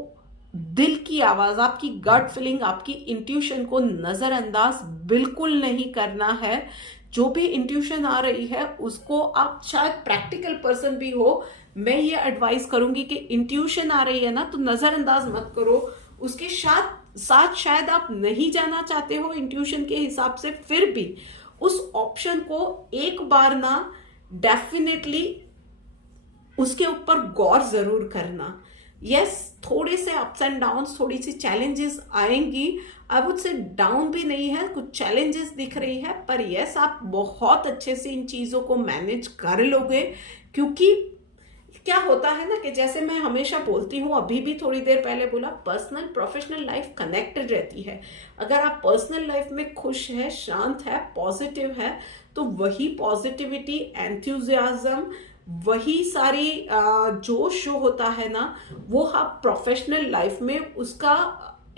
दिल की आवाज, आपकी गट फीलिंग, आपकी इंट्यूशन को नजरअंदाज बिल्कुल नहीं करना है। जो भी इंट्यूशन आ रही है उसको, आप चाहे प्रैक्टिकल पर्सन भी हो, मैं ये एडवाइस करूंगी कि इंट्यूशन आ रही है ना तो नजरअंदाज मत करो। उसके साथ शायद आप नहीं जाना चाहते हो इंट्यूशन के हिसाब से, फिर भी उस ऑप्शन को एक बार ना डेफिनेटली उसके ऊपर गौर जरूर करना। यस, थोड़े से अप्स एंड डाउन्स, थोड़ी सी चैलेंजेस आएंगी। आई वुड से डाउन भी नहीं है, कुछ चैलेंजेस दिख रही है, पर यस आप बहुत अच्छे से इन चीजों को मैनेज कर लोगे। क्योंकि क्या होता है ना कि जैसे मैं हमेशा बोलती हूँ, अभी भी थोड़ी देर पहले बोला, पर्सनल प्रोफेशनल लाइफ कनेक्टेड रहती है। अगर आप पर्सनल लाइफ में खुश है, शांत है, पॉजिटिव है, तो वही पॉजिटिविटी, एंथुजियाज्म, वही सारी जोश जो होता है ना, वो आप प्रोफेशनल लाइफ में उसका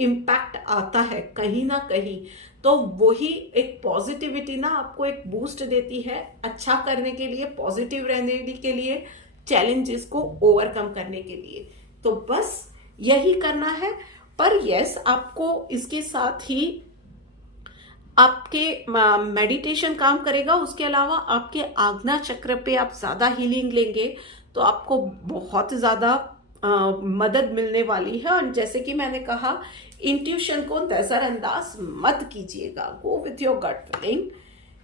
इम्पैक्ट आता है कहीं ना कहीं। तो वही एक पॉजिटिविटी ना आपको एक बूस्ट देती है अच्छा करने के लिए, पॉजिटिव रहने के लिए, चैलेंजेस को ओवरकम करने के लिए। तो बस यही करना है। पर यस, आपको इसके साथ ही आपके मेडिटेशन काम करेगा। उसके अलावा आपके आज्ञा चक्र पे आप ज्यादा हीलिंग लेंगे तो आपको बहुत ज्यादा मदद मिलने वाली है। और जैसे कि मैंने कहा, इंट्यूशन को नजरअंदाज मत कीजिएगा, go with your gut feeling.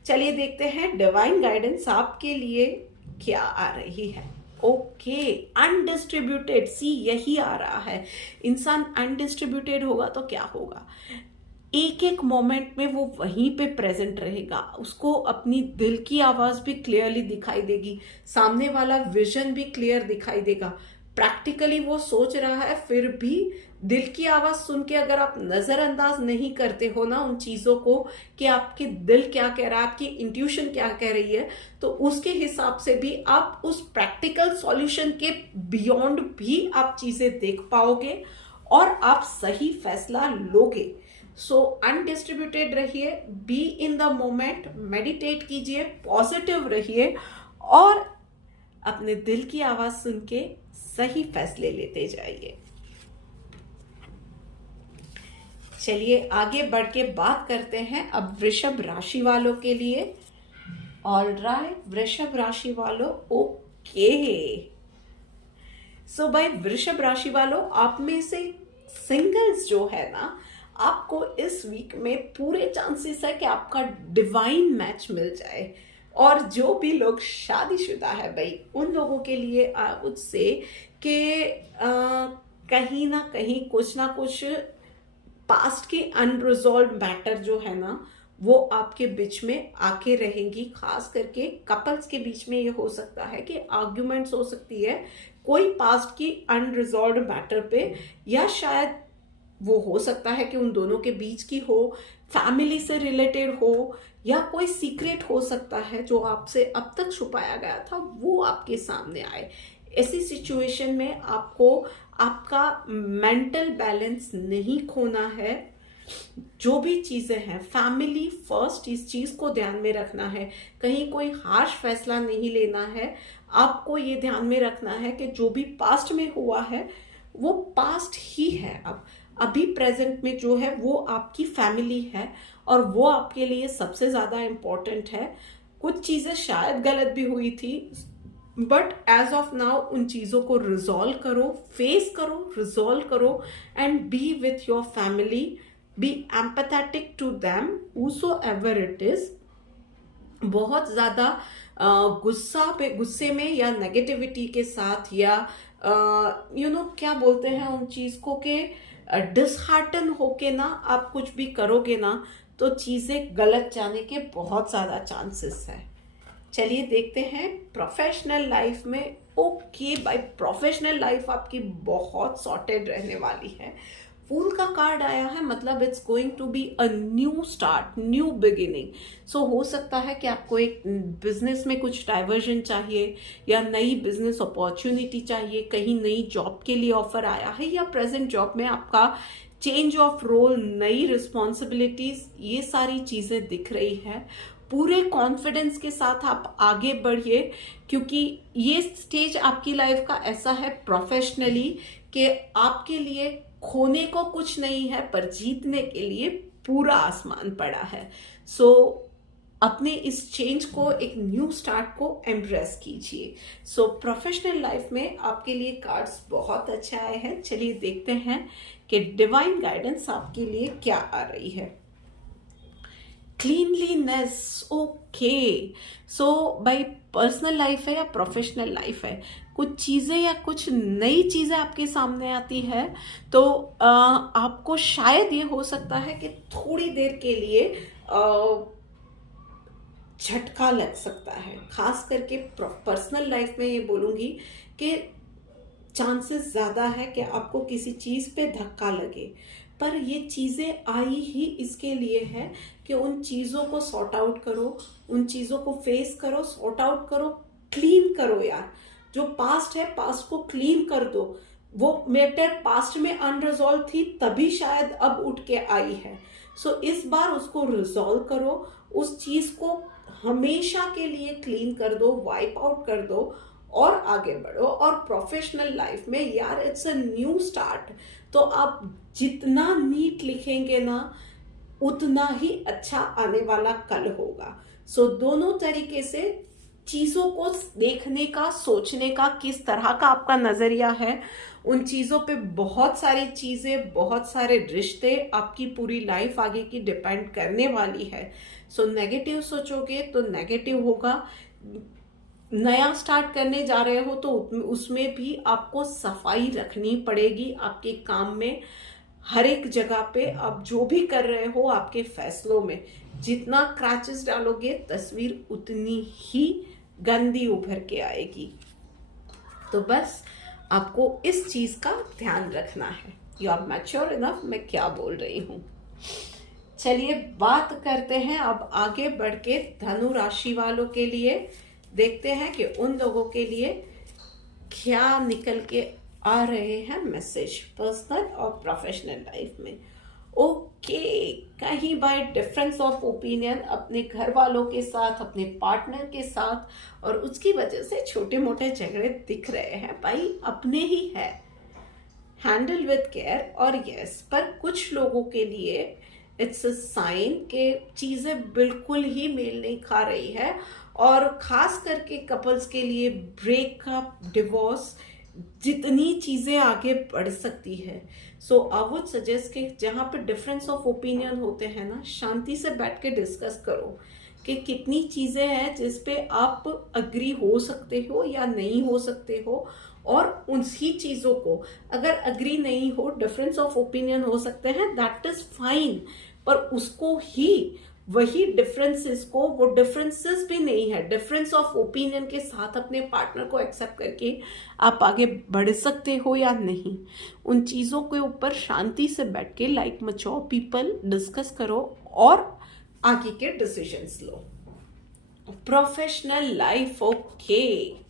चलिए देखते हैं डिवाइन गाइडेंस आपके लिए क्या आ रही है। ओके, अनडिस्ट्रीब्यूटेड, सी यही आ रहा है। इंसान अनडिस्ट्रीब्यूटेड होगा तो क्या होगा? एक एक मोमेंट में वो वहीं पे प्रेजेंट रहेगा, उसको अपनी दिल की आवाज भी क्लियरली दिखाई देगी, सामने वाला विजन भी क्लियर दिखाई देगा। प्रैक्टिकली वो सोच रहा है, फिर भी दिल की आवाज सुन के अगर आप नजरअंदाज नहीं करते हो ना उन चीजों को कि आपके दिल क्या कह रहा है, आपकी इंट्यूशन क्या कह रही है, तो उसके हिसाब से भी आप उस प्रैक्टिकल सॉल्यूशन के बियॉन्ड भी आप चीजें देख पाओगे और आप सही फैसला लोगे। सो अनडिस्ट्रीब्यूटेड रहिए, be in the moment, meditate कीजिए, पॉजिटिव रहिए और अपने दिल की आवाज सुन के सही फैसले लेते जाइए। चलिए आगे बढ़ के बात करते हैं अब वृषभ राशि वालों के लिए। ऑलराइट वृषभ राशि वालों, ओके सो भाई वृषभ राशि वालों, आप में से सिंगल्स जो है ना, आपको इस वीक में पूरे चांसेस है कि आपका डिवाइन मैच मिल जाए। और जो भी लोग शादीशुदा है भाई, उन लोगों के लिए उससे कि कहीं ना कहीं कुछ ना कुछ पास्ट के अनरिजॉल्व मैटर जो है ना, वो आपके बीच में आके रहेंगी। खास करके कपल्स के बीच में ये हो सकता है कि आर्ग्यूमेंट्स हो सकती है कोई पास्ट की अनरिजॉल्व मैटर पे, या शायद वो हो सकता है कि उन दोनों के बीच की हो, फैमिली से रिलेटेड हो, या कोई सीक्रेट हो सकता है जो आपसे अब तक छुपाया गया था वो आपके सामने आए। ऐसी सिचुएशन में आपको आपका मेंटल बैलेंस नहीं खोना है। जो भी चीजें हैं, फैमिली फर्स्ट, इस चीज को ध्यान में रखना है। कहीं कोई हार्श फैसला नहीं लेना है। आपको ये ध्यान में रखना है कि जो भी पास्ट में हुआ है वो पास्ट ही है। अब अभी प्रेजेंट में जो है वो आपकी फैमिली है और वो आपके लिए सबसे ज्यादा इम्पोर्टेंट है। कुछ चीजें शायद गलत भी हुई थी, बट एज ऑफ नाउ उन चीजों को रिजॉल्व करो, फेस करो, रिजॉल्व करो and be with your family, be empathetic to them whosoever it is. बहुत ज्यादा गुस्से में या नेगेटिविटी के साथ या क्या बोलते हैं उन चीज को के डिसहार्टन होके ना आप कुछ भी करोगे ना तो चीजें गलत जाने के बहुत ज्यादा चांसेस है। चलिए देखते हैं प्रोफेशनल लाइफ में। ओके भाई, प्रोफेशनल लाइफ आपकी बहुत सॉर्टेड रहने वाली है। फूल का कार्ड आया है, मतलब it's going to be a new start, new beginning. So हो सकता है कि आपको एक बिजनेस में कुछ डाइवर्जन चाहिए या नई बिजनेस अपॉर्चुनिटी चाहिए, कहीं नई जॉब के लिए ऑफर आया है, या प्रेजेंट जॉब में आपका चेंज ऑफ रोल, नई रिस्पॉन्सिबिलिटीज, ये सारी चीजें दिख रही है। पूरे कॉन्फिडेंस के साथ आप आगे बढ़िए, क्योंकि ये स्टेज आपकी लाइफ का ऐसा है प्रोफेशनली कि आपके लिए खोने को कुछ नहीं है, पर जीतने के लिए पूरा आसमान पड़ा है। सो अपने इस चेंज को, एक न्यू स्टार्ट को एम्ब्रेस कीजिए। सो प्रोफेशनल लाइफ में आपके लिए कार्ड्स बहुत अच्छे आए हैं। चलिए देखते हैं कि डिवाइन गाइडेंस आपके लिए क्या आ रही है। क्लीनलीनेस, ओके सो भाई पर्सनल लाइफ है या प्रोफेशनल लाइफ है, कुछ चीजें या कुछ नई चीजें आपके सामने आती है तो आपको शायद ये हो सकता है कि थोड़ी देर के लिए झटका लग सकता है। खास करके पर्सनल लाइफ में ये बोलूंगी कि चांसेस ज्यादा है कि आपको किसी चीज पे धक्का लगे, पर ये चीजें आई ही इसके लिए है कि उन चीजों को सॉर्ट आउट करो, उन चीजों को फेस करो, सॉर्ट आउट करो, क्लीन करो यार। जो पास्ट है, पास्ट को क्लीन कर दो। वो मैटर पास्ट में अनरिजॉल्व थी, तभी शायद अब उठ के आई है। सो इस बार उसको रिजॉल्व करो, उस चीज को हमेशा के लिए क्लीन कर दो, वाइप आउट कर दो और आगे बढ़ो। और प्रोफेशनल लाइफ में यार इट्स अ न्यू स्टार्ट, तो आप जितना नीट लिखेंगे ना उतना ही अच्छा आने वाला कल होगा। सो दोनों तरीके से चीजों को देखने का, सोचने का, किस तरह का आपका नजरिया है, उन चीजों पे बहुत सारी चीजें, बहुत सारे रिश्ते, आपकी पूरी लाइफ आगे की डिपेंड करने वाली है। सो नेगेटिव सोचोगे तो नेगेटिव होगा। नया स्टार्ट करने जा रहे हो तो उसमें भी आपको सफाई रखनी पड़ेगी आपके काम में। हर एक जगह पे आप जो भी कर रहे हो, आपके फैसलों में जितना क्रैचेस डालोगे तस्वीर उतनी ही गंदी उभर के आएगी। तो बस आपको इस चीज का ध्यान रखना है। यू आर मैच्योर इनफ, मैं क्या बोल रही हूँ। चलिए बात करते हैं अब आगे बढ़ के धनु राशि वालों के लिए। देखते हैं कि उन लोगों के लिए क्या निकल के आ रहे हैं मैसेज पर्सनल और प्रोफेशनल लाइफ में। ओके, कहीं बाय डिफरेंस ऑफ ओपिनियन अपने घर वालों के साथ, अपने पार्टनर के साथ, और उसकी वजह से छोटे मोटे झगड़े दिख रहे हैं। भाई अपने ही है, हैंडल विद केयर। और यस, पर कुछ लोगों के लिए इट्स अ साइन कि चीजें बिल्कुल ही मेल नहीं खा रही है, और खास करके कपल्स के लिए ब्रेकअप, डिवोर्स, जितनी चीजें आगे बढ़ सकती है। सो आई वुड सजेस्ट कि जहाँ पे डिफरेंस ऑफ ओपिनियन होते हैं ना, शांति से बैठ के डिस्कस करो कि कितनी चीजें हैं जिस पे आप अग्री हो सकते हो या नहीं हो सकते हो, और उसी चीजों को अगर अग्री नहीं हो, डिफरेंस ऑफ ओपिनियन हो सकते हैं, दैट इज फाइन। पर उसको ही वही डिफरेंसेस को, वो डिफरेंसेस भी नहीं है, डिफरेंस ऑफ ओपिनियन के साथ अपने पार्टनर को एक्सेप्ट करके आप आगे बढ़ सकते हो या नहीं, उन चीज़ों के ऊपर शांति से बैठ के लाइक मैच्योर पीपल डिस्कस करो और आगे के डिसीजंस लो। प्रोफेशनल लाइफ, ओके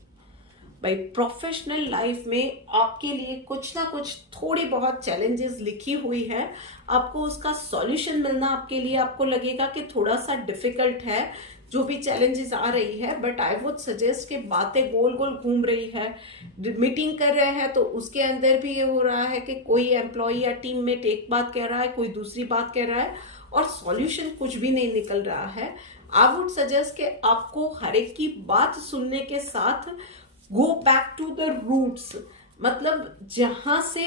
भाई, प्रोफेशनल लाइफ में आपके लिए कुछ ना कुछ थोड़ी बहुत चैलेंजेस लिखी हुई है। आपको उसका सॉल्यूशन मिलना आपके लिए, आपको लगेगा कि थोड़ा सा डिफिकल्ट है जो भी चैलेंजेस आ रही है, बट आई वुड सजेस्ट कि बातें गोल गोल घूम रही है। मीटिंग कर रहे हैं तो उसके अंदर भी ये हो रहा है कि कोई एम्प्लॉय या टीममेट एक बात कह रहा है, कोई दूसरी बात कह रहा है, और सॉल्यूशन कुछ भी नहीं निकल रहा है। आई वुड सजेस्ट कि आपको हर एक की बात सुनने के साथ go back to the roots, मतलब जहां से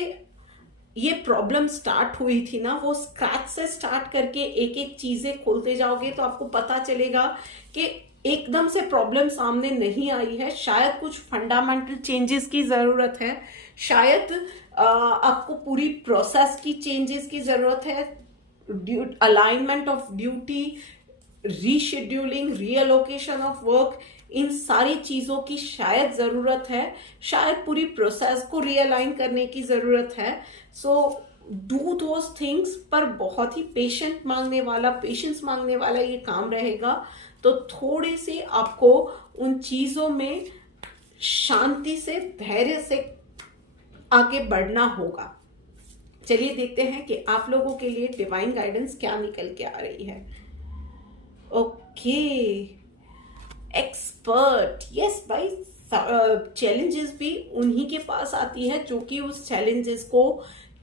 ये प्रॉब्लम स्टार्ट हुई थी ना, वो स्क्रैच से स्टार्ट करके एक एक चीजें खोलते जाओगे तो आपको पता चलेगा कि एकदम से प्रॉब्लम सामने नहीं आई है। शायद कुछ फंडामेंटल चेंजेस की जरूरत है, शायद आपको पूरी प्रोसेस की चेंजेस की जरूरत है, alignment of duty, rescheduling, reallocation of work, इन सारी चीजों की शायद जरूरत है, शायद पूरी प्रोसेस को रीअलाइन करने की जरूरत है। सो डू दोज थिंग्स, पर बहुत ही पेशेंस मांगने वाला ये काम रहेगा। तो थोड़ी सी आपको उन चीजों में शांति से, धैर्य से आगे बढ़ना होगा। चलिए देखते हैं कि आप लोगों के लिए डिवाइन गाइडेंस क्या निकल के आ रही है। ओके, एक्सपर्ट, यस भाई, चैलेंजेस भी उन्हीं के पास आती है जो कि उस चैलेंजेस को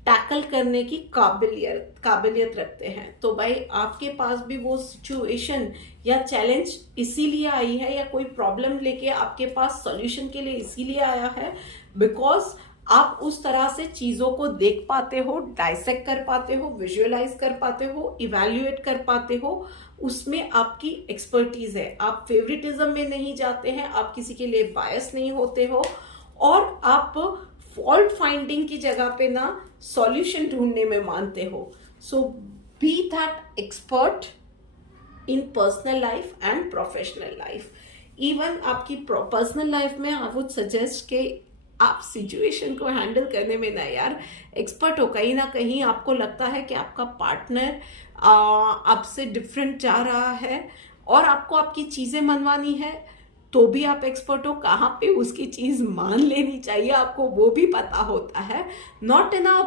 टैकल करने की काबिलियत रखते हैं। तो भाई आपके पास भी वो सिचुएशन या चैलेंज इसीलिए आई है, या कोई प्रॉब्लम लेके आपके पास सॉल्यूशन के लिए इसीलिए आया है बिकॉज आप उस तरह से चीजों को देख पाते हो, डाइसेक्ट कर पाते हो, विजुअलाइज कर पाते हो, इवैल्यूएट कर पाते हो, उसमें आपकी एक्सपर्टीज है। आप फेवरेटिज्म में नहीं जाते हैं, आप किसी के लिए बायस नहीं होते हो, और आप फॉल्ट फाइंडिंग की जगह पे ना सॉल्यूशन ढूंढने में मानते हो। So be that expert in personal life and professional life. Even आपकी पर्सनल लाइफ में आई वुड सजेस्ट कि आप सिचुएशन को हैंडल करने में ना यार एक्सपर्ट हो। कहीं ना कहीं आपको लगता है कि आपका पार्टनर आपसे डिफरेंट जा रहा है और आपको आपकी चीजें मनवानी है, तो भी आप एक्सपर्ट हो। कहाँ पे उसकी चीज मान लेनी चाहिए आपको वो भी पता होता है, नॉट इन अ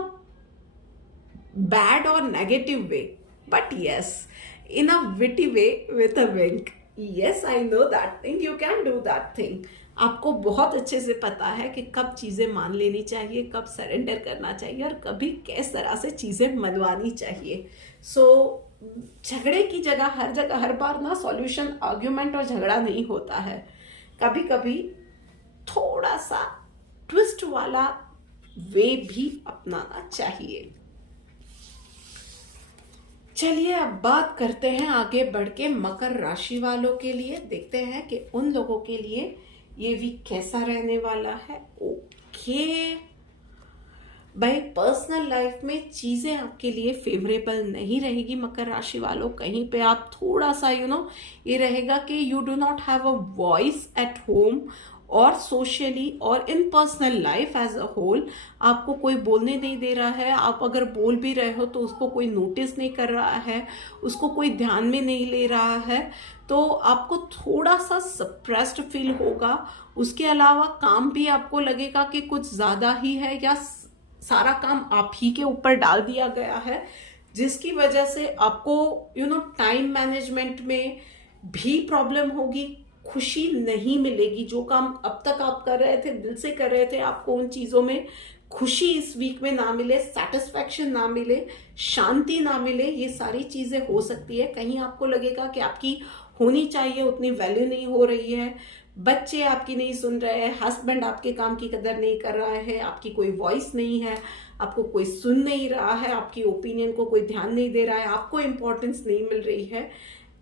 बैड और negative way, but yes in a witty way with a wink. Yes, I know that thing, you can do that thing. आपको बहुत अच्छे से पता है कि कब चीजें मान लेनी चाहिए, कब सरेंडर करना चाहिए, और कभी किस तरह से चीजें मनवानी चाहिए। सो झगड़े की जगह हर बार ना सॉल्यूशन आर्ग्यूमेंट और झगड़ा नहीं होता है। कभी कभी थोड़ा सा ट्विस्ट वाला वे भी अपनाना चाहिए। चलिए अब बात करते हैं आगे बढ़ के मकर राशि वालों के लिए। देखते हैं कि उन लोगों के लिए ये वीक कैसा रहने वाला है। ओके भाई पर्सनल लाइफ में चीजें आपके लिए फेवरेबल नहीं रहेगी मकर राशि वालों। कहीं पे आप थोड़ा सा ये रहेगा कि you do not have a voice at home और सोशली और in personal life as a whole. आपको कोई बोलने नहीं दे रहा है, आप अगर बोल भी रहे हो तो उसको कोई नोटिस नहीं कर रहा है, उसको कोई ध्यान में नहीं ले रहा है, तो आपको थोड़ा सा सप्रेस्ड फील होगा। उसके अलावा काम भी आपको लगेगा कि कुछ ज़्यादा ही है या सारा काम आप ही के ऊपर डाल दिया गया है, जिसकी वजह से आपको टाइम मैनेजमेंट में भी प्रॉब्लम होगी, खुशी नहीं मिलेगी। जो काम अब तक आप कर रहे थे, दिल से कर रहे थे, आपको उन चीज़ों में खुशी इस वीक में ना मिले, सेटिस्फैक्शन ना मिले, शांति ना मिले, ये सारी चीज़ें हो सकती है। कहीं आपको लगेगा कि आपकी होनी चाहिए उतनी वैल्यू नहीं हो रही है, बच्चे आपकी नहीं सुन रहे हैं, हस्बैंड आपके काम की कदर नहीं कर रहा है, आपकी कोई वॉइस नहीं है, आपको कोई सुन नहीं रहा है, आपकी ओपिनियन को कोई ध्यान नहीं दे रहा है, आपको इम्पोर्टेंस नहीं मिल रही है,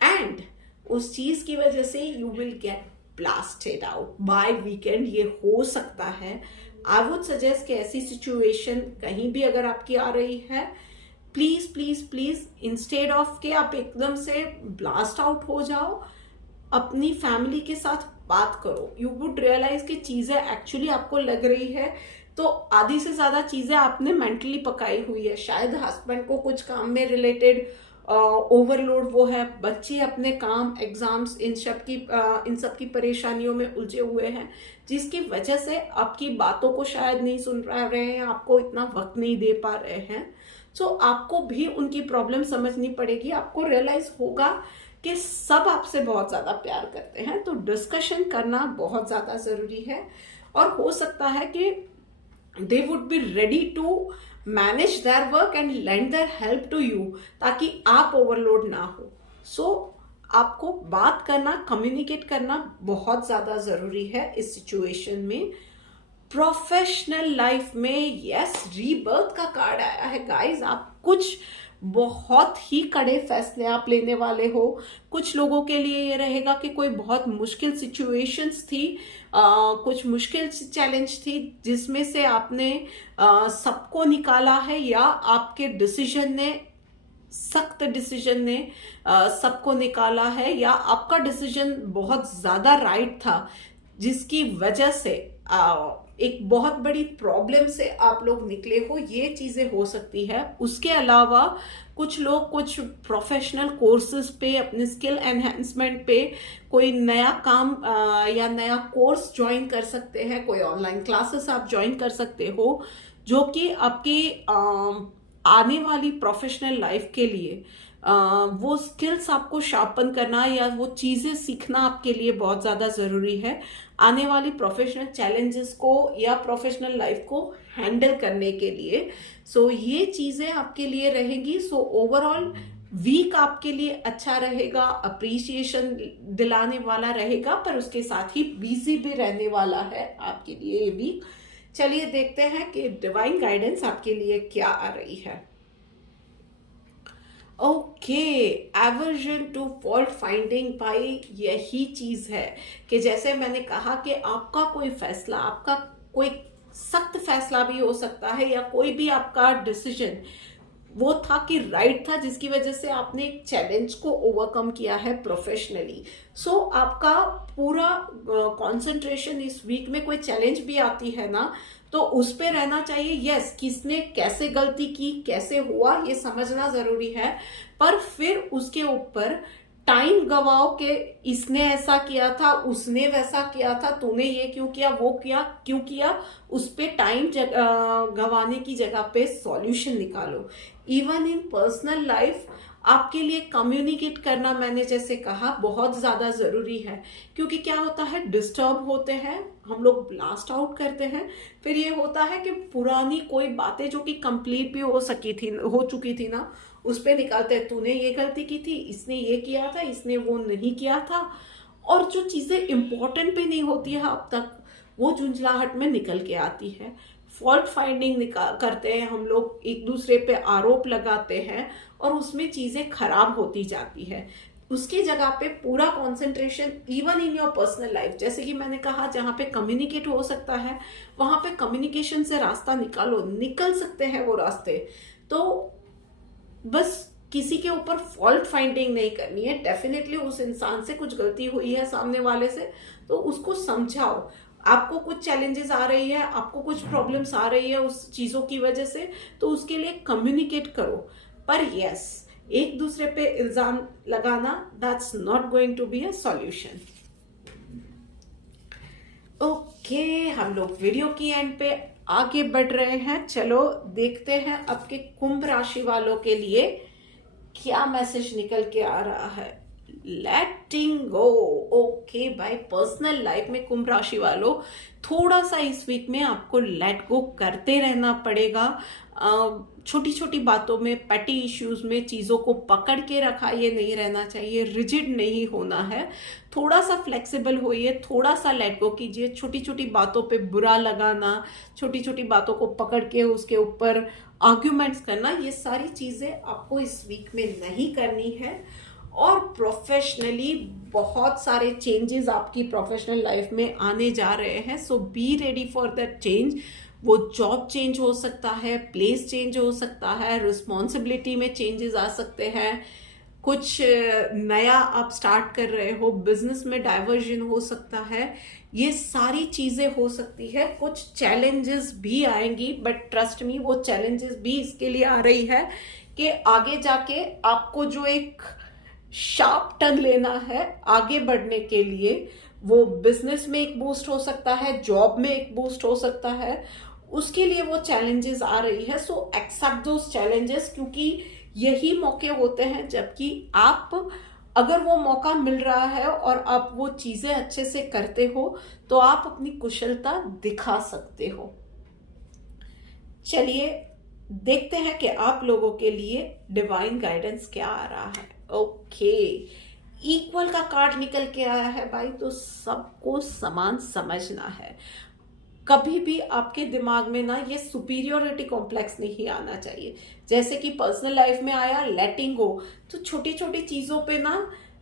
एंड उस चीज की वजह से you will get blasted out by weekend. ये हो सकता है। आई वुड सजेस्ट कि ऐसी सिचुएशन कहीं भी अगर आपकी आ रही है, please please please instead of के आप एकदम से ब्लास्ट आउट हो जाओ, अपनी फैमिली के साथ बात करो। यू वुड रियलाइज कि चीजें एक्चुअली आपको लग रही है तो आधी से ज्यादा चीजें आपने मेंटली पकाई हुई है। शायद हस्बैंड को कुछ काम में रिलेटेड ओवरलोड वो है, बच्चे अपने काम, एग्जाम्स, इन सब की परेशानियों में उलझे हुए हैं, जिसकी वजह से आपकी बातों को शायद नहीं सुन रहे हैं, आपको इतना वक्त नहीं दे पा रहे हैं। सो आपको भी उनकी प्रॉब्लम समझनी पड़ेगी। आपको रियलाइज होगा कि सब आपसे बहुत ज़्यादा प्यार करते हैं, तो डिस्कशन करना बहुत ज़्यादा ज़रूरी है। और हो सकता है कि they would be ready to manage their work and lend their help to you, ताकि आप ओवरलोड ना हो। सो आपको बात करना, कम्युनिकेट करना बहुत ज़्यादा ज़रूरी है इस सिचुएशन में। प्रोफेशनल लाइफ में यस, रीबर्थ का कार्ड आया है गाइस। आप कुछ बहुत ही कड़े फैसले आप लेने वाले हो। कुछ लोगों के लिए ये रहेगा कि कोई बहुत मुश्किल सिचुएशंस थी, कुछ मुश्किल चैलेंज थी, जिसमें से आपने सबको निकाला है, या आपके डिसीजन ने, सख्त डिसीजन ने सबको निकाला है, या आपका डिसीजन बहुत ज़्यादा राइट था, जिसकी वजह से एक बहुत बड़ी प्रॉब्लम से आप लोग निकले हो। ये चीज़ें हो सकती है। उसके अलावा कुछ लोग कुछ प्रोफेशनल कोर्सेज पे, अपने स्किल एनहेंसमेंट पे कोई नया काम या नया कोर्स ज्वाइन कर सकते हैं। कोई ऑनलाइन क्लासेस आप ज्वाइन कर सकते हो, जो कि आपकी आने वाली प्रोफेशनल लाइफ के लिए वो स्किल्स आपको शार्पन करना या वो चीज़ें सीखना आपके लिए बहुत ज़्यादा ज़रूरी है, आने वाली प्रोफेशनल चैलेंजेस को या प्रोफेशनल लाइफ को हैंडल करने के लिए। सो ये चीज़ें आपके लिए रहेंगी। सो ओवरऑल वीक आपके लिए अच्छा रहेगा, अप्रिसिएशन दिलाने वाला रहेगा, पर उसके साथ ही बिजी भी रहने वाला है आपके लिए ये वीक। चलिए देखते हैं कि डिवाइन गाइडेंस आपके लिए क्या आ रही है। Okay, aversion to fault finding भाई, यही चीज है कि जैसे मैंने कहा कि आपका कोई फैसला, आपका कोई सख्त फैसला भी हो सकता है, या कोई भी आपका डिसीजन वो था कि राइट था, जिसकी वजह से आपने एक चैलेंज को ओवरकम किया है प्रोफेशनली। सो आपका पूरा कंसंट्रेशन इस वीक में, कोई चैलेंज भी आती है ना, तो उस पे रहना चाहिए। यस, किसने कैसे गलती की, कैसे हुआ, ये समझना जरूरी है, पर फिर उसके ऊपर टाइम गवाओ कि इसने ऐसा किया था, उसने वैसा किया था, तूने ये क्यों किया, वो क्यों किया, उस पे टाइम गवाने की जगह पे सॉल्यूशन निकालो। इवन इन पर्सनल लाइफ आपके लिए कम्युनिकेट करना, मैंने जैसे कहा, बहुत ज़्यादा ज़रूरी है। क्योंकि क्या होता है, डिस्टर्ब होते हैं हम लोग, ब्लास्ट आउट करते हैं, फिर ये होता है कि पुरानी कोई बातें जो कि कंप्लीट भी हो चुकी थी ना, उस पर निकालते हैं, तूने ये गलती की थी, इसने ये किया था, इसने वो नहीं किया था। और जो चीज़ें इंपॉर्टेंट भी नहीं होती है अब तक, वो झुंझलाहट में निकल के आती है। फॉल्ट फाइंडिंग करते हैं हम लोग, एक दूसरे पे आरोप लगाते हैं, और उसमें चीज़ें खराब होती जाती है। उसकी जगह पे पूरा concentration even in your personal life, जैसे कि मैंने कहा जहाँ पे कम्युनिकेट हो सकता है वहां पे कम्युनिकेशन से रास्ता निकालो, निकल सकते हैं वो रास्ते। तो बस किसी के ऊपर फॉल्ट फाइंडिंग नहीं करनी है। डेफिनेटली उस इंसान से कुछ गलती हुई है सामने वाले से, तो उसको समझाओ। आपको कुछ चैलेंजेस आ रही है, आपको कुछ प्रॉब्लम्स आ रही है उस चीजों की वजह से, तो उसके लिए कम्युनिकेट करो। पर यस, एक दूसरे पे इल्जाम लगाना, that's not going to be a solution. Okay, हम लोग वीडियो की एंड पे आगे बढ़ रहे हैं। चलो देखते हैं आपके कुंभ राशि वालों के लिए क्या मैसेज निकल के आ रहा है। लेटिंग गो। ओके भाई, पर्सनल लाइफ में कुंभ राशि वालों थोड़ा सा इस वीक में आपको लेट गो करते रहना पड़ेगा। छोटी छोटी बातों में, पेटी इश्यूज में चीजों को पकड़ के रखा ये नहीं रहना चाहिए, रिजिड नहीं होना है। थोड़ा सा फ्लेक्सिबल होइए, थोड़ा सा लेट गो कीजिए। छोटी छोटी बातों पे बुरा लगाना, छोटी छोटी बातों को पकड़ के उसके ऊपर आर्ग्यूमेंट्स करना, ये सारी चीजें आपको इस वीक में नहीं करनी है। और प्रोफेशनली बहुत सारे चेंजेस आपकी प्रोफेशनल लाइफ में आने जा रहे हैं, so be ready for that change. वो जॉब चेंज हो सकता है, प्लेस चेंज हो सकता है, रिस्पॉन्सिबिलिटी में चेंजेस आ सकते हैं, कुछ नया आप स्टार्ट कर रहे हो, बिजनेस में डाइवर्जन हो सकता है, ये सारी चीजें हो सकती है। कुछ चैलेंजेस भी आएंगी, बट ट्रस्ट मी वो चैलेंजेस भी इसके लिए आ रही है कि आगे जाके आपको जो एक शार्प टर्न लेना है आगे बढ़ने के लिए, वो बिजनेस में एक बूस्ट हो सकता है, जॉब में एक बूस्ट हो सकता है, उसके लिए वो चैलेंजेस आ रही है। सो एक्सेप्ट दोस चैलेंजेस, क्योंकि यही मौके होते हैं जबकि आप, अगर वो मौका मिल रहा है और आप वो चीजें अच्छे से करते हो तो आप अपनी कुशलता दिखा सकते हो। चलिए देखते हैं कि आप लोगों के लिए डिवाइन गाइडेंस क्या आ रहा है। ओके, इक्वल का कार्ड निकल के आया है भाई, तो सबको समान समझना है। कभी भी आपके दिमाग में ना ये सुपीरियोरिटी कॉम्प्लेक्स नहीं आना चाहिए। जैसे कि पर्सनल लाइफ में आया लेटिंग गो, तो छोटी छोटी चीजों पे ना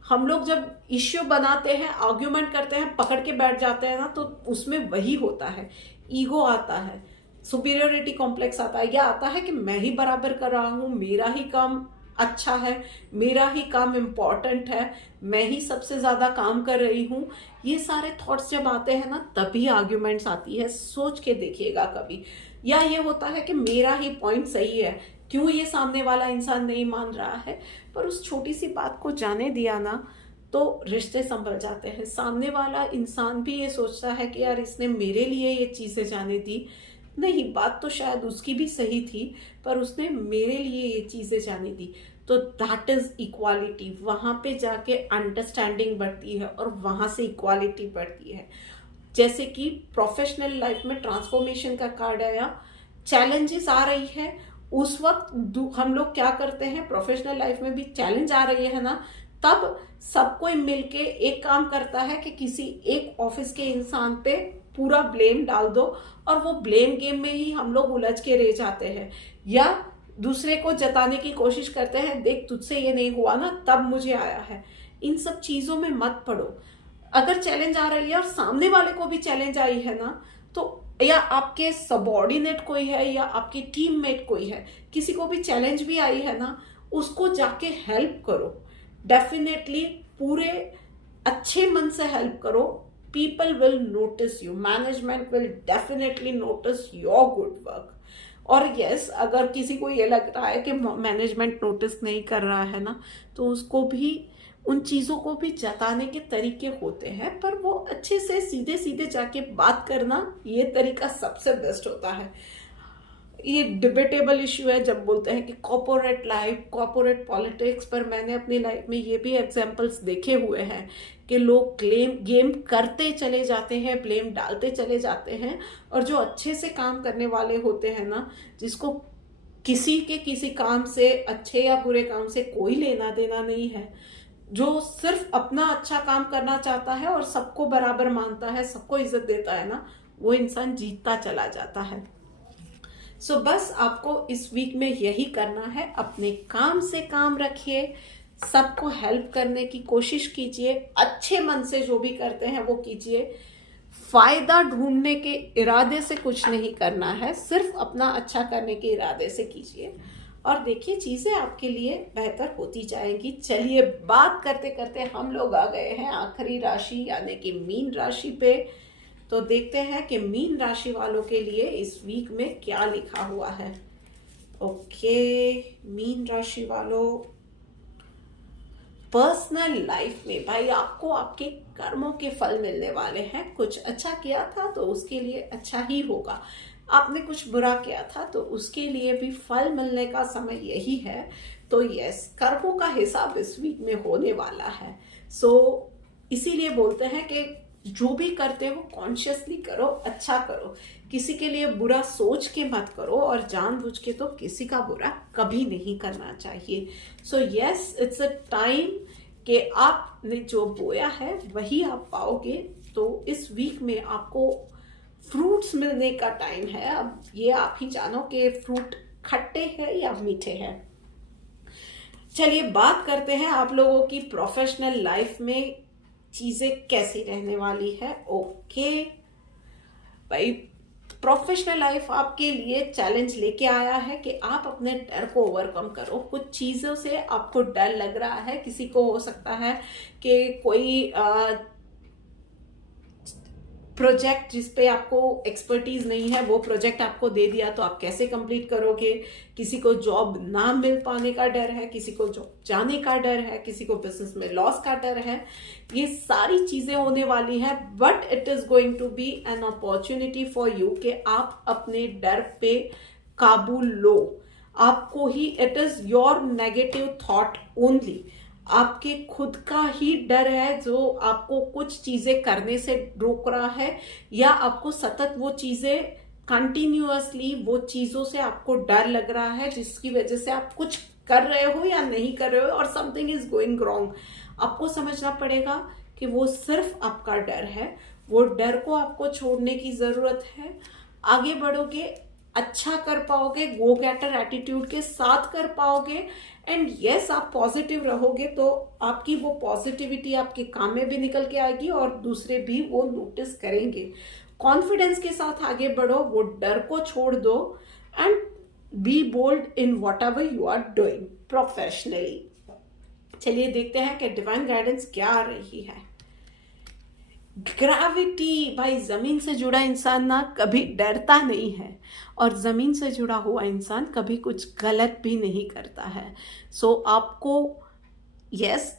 हम लोग जब इश्यू बनाते हैं, आर्ग्यूमेंट करते हैं, पकड़ के बैठ जाते हैं ना, तो उसमें वही होता है, ईगो आता है, सुपीरियोरिटी कॉम्प्लेक्स आता है, या आता है कि मैं ही बराबर कर रहा हूं, मेरा ही काम अच्छा है, मेरा ही काम इम्पोर्टेंट है, मैं ही सबसे ज्यादा काम कर रही हूँ। ये सारे थॉट्स जब आते हैं ना, तभी आर्ग्यूमेंट्स आती है। सोच के देखिएगा कभी। या ये होता है कि मेरा ही पॉइंट सही है, क्यों ये सामने वाला इंसान नहीं मान रहा है। पर उस छोटी सी बात को जाने दिया ना, तो रिश्ते संभल जाते हैं। सामने वाला इंसान भी ये सोचता है कि यार इसने मेरे लिए ये चीजें जाने दी, नहीं, बात तो शायद उसकी भी सही थी, पर उसने मेरे लिए ये चीजें जाने दी। तो दैट इज इक्वालिटी। वहां पे जाके अंडरस्टैंडिंग बढ़ती है और वहां से इक्वालिटी बढ़ती है। जैसे कि प्रोफेशनल लाइफ में ट्रांसफॉर्मेशन का कार्ड आया, चैलेंजेस आ रही है, उस वक्त हम लोग क्या करते हैं, प्रोफेशनल लाइफ में भी चैलेंज आ रही है ना, तब सब कोई मिलके एक काम करता है कि किसी एक ऑफिस के इंसान पे पूरा ब्लेम डाल दो, और वो ब्लेम गेम में ही हम लोग उलझ के रह जाते हैं, या दूसरे को जताने की कोशिश करते हैं, देख तुझसे ये नहीं हुआ ना, तब मुझे आया है। इन सब चीजों में मत पड़ो। अगर चैलेंज आ रही है और सामने वाले को भी चैलेंज आई है ना, तो या आपके सबॉर्डिनेट कोई है या आपकी टीममेट कोई है, किसी को भी चैलेंज भी आई है ना, उसको जाके हेल्प करो। डेफिनेटली पूरे अच्छे मन से हेल्प करो। People will notice you, management will definitely notice your good work. और यस, अगर किसी को ये लग रहा है कि मैनेजमेंट नोटिस नहीं कर रहा है ना, तो उसको भी उन चीजों को भी जताने के तरीके होते हैं, पर वो अच्छे से सीधे सीधे जाके बात करना, ये तरीका सबसे बेस्ट होता है। ये डिबेटेबल इश्यू है जब बोलते हैं कि कॉर्पोरेट लाइफ, कॉर्पोरेट पॉलिटिक्स, पर मैंने अपनी लाइफ में ये भी एग्जांपल्स देखे हुए हैं कि लोग गेम करते चले जाते हैं, ब्लेम डालते चले जाते हैं, और जो अच्छे से काम करने वाले होते हैं ना, जिसको किसी काम से, अच्छे या बुरे काम से कोई लेना देना नहीं है, जो सिर्फ अपना अच्छा काम करना चाहता है और सबको बराबर मानता है, सबको इज्जत देता है ना, वो इंसान जीतता चला जाता है। सो बस आपको इस वीक में यही करना है, अपने काम से काम रखिए, सबको हेल्प करने की कोशिश कीजिए, अच्छे मन से जो भी करते हैं वो कीजिए। फायदा ढूंढने के इरादे से कुछ नहीं करना है, सिर्फ अपना अच्छा करने के इरादे से कीजिए और देखिए चीजें आपके लिए बेहतर होती जाएंगी। चलिए, बात करते करते हम लोग आ गए हैं आखिरी राशि यानी कि मीन राशि पे। तो देखते हैं कि मीन राशि वालों के लिए इस वीक में क्या लिखा हुआ है। ओके, मीन राशि वालों, पर्सनल लाइफ में भाई आपको आपके कर्मों के फल मिलने वाले हैं। कुछ अच्छा किया था तो उसके लिए अच्छा ही होगा, आपने कुछ बुरा किया था तो उसके लिए भी फल मिलने का समय यही है। तो यस, कर्मों का हिसाब इस वीक में होने वाला है। इसीलिए बोलते हैं कि जो भी करते हो कॉन्शियसली करो, अच्छा करो, किसी के लिए बुरा सोच के मत करो और जानबूझ के तो किसी का बुरा कभी नहीं करना चाहिए। So yes, it's a time कि आपने जो बोया है वही आप पाओगे। तो इस वीक में आपको फ्रूट्स मिलने का टाइम है। अब ये आप ही जानो कि फ्रूट खट्टे हैं या मीठे हैं। चलिए, बात करते हैं आप लोगों की प्रोफेशनल लाइफ में चीजें कैसी रहने वाली है। ओके भाई, प्रोफेशनल लाइफ आपके लिए चैलेंज लेके आया है कि आप अपने डर को ओवरकम करो। कुछ चीजों से आपको डर लग रहा है, किसी को हो सकता है कि कोई प्रोजेक्ट जिस पे आपको एक्सपर्टीज नहीं है वो प्रोजेक्ट आपको दे दिया तो आप कैसे कंप्लीट करोगे। किसी को जॉब ना मिल पाने का डर है, किसी को जॉब जाने का डर है, किसी को बिजनेस में लॉस का डर है। ये सारी चीजें होने वाली हैं, but it is going to be an opportunity for you कि आप अपने डर पे काबू लो। आपको ही, it is your negative thought only, आपके खुद का ही डर है जो आपको कुछ चीजें करने से रोक रहा है, या आपको सतत वो चीजें कंटिन्यूअसली वो चीजों से आपको डर लग रहा है जिसकी वजह से आप कुछ कर रहे हो या नहीं कर रहे हो और समथिंग इज गोइंग रॉन्ग। आपको समझना पड़ेगा कि वो सिर्फ आपका डर है, वो डर को आपको छोड़ने की जरूरत है। आगे बढ़ोगे, अच्छा कर पाओगे, गो गेटर एटीट्यूड के साथ कर पाओगे एंड यस, आप पॉजिटिव रहोगे तो आपकी वो पॉजिटिविटी आपके काम में भी निकल के आएगी और दूसरे भी वो नोटिस करेंगे। कॉन्फिडेंस के साथ आगे बढ़ो, वो डर को छोड़ दो and be bold in whatever you are doing professionally. चलिए देखते हैं कि डिवाइन गाइडेंस क्या आ रही है। ग्रेविटी, भाई जमीन से जुड़ा इंसान ना कभी डरता नहीं है और जमीन से जुड़ा हुआ इंसान कभी कुछ गलत भी नहीं करता है। आपको यस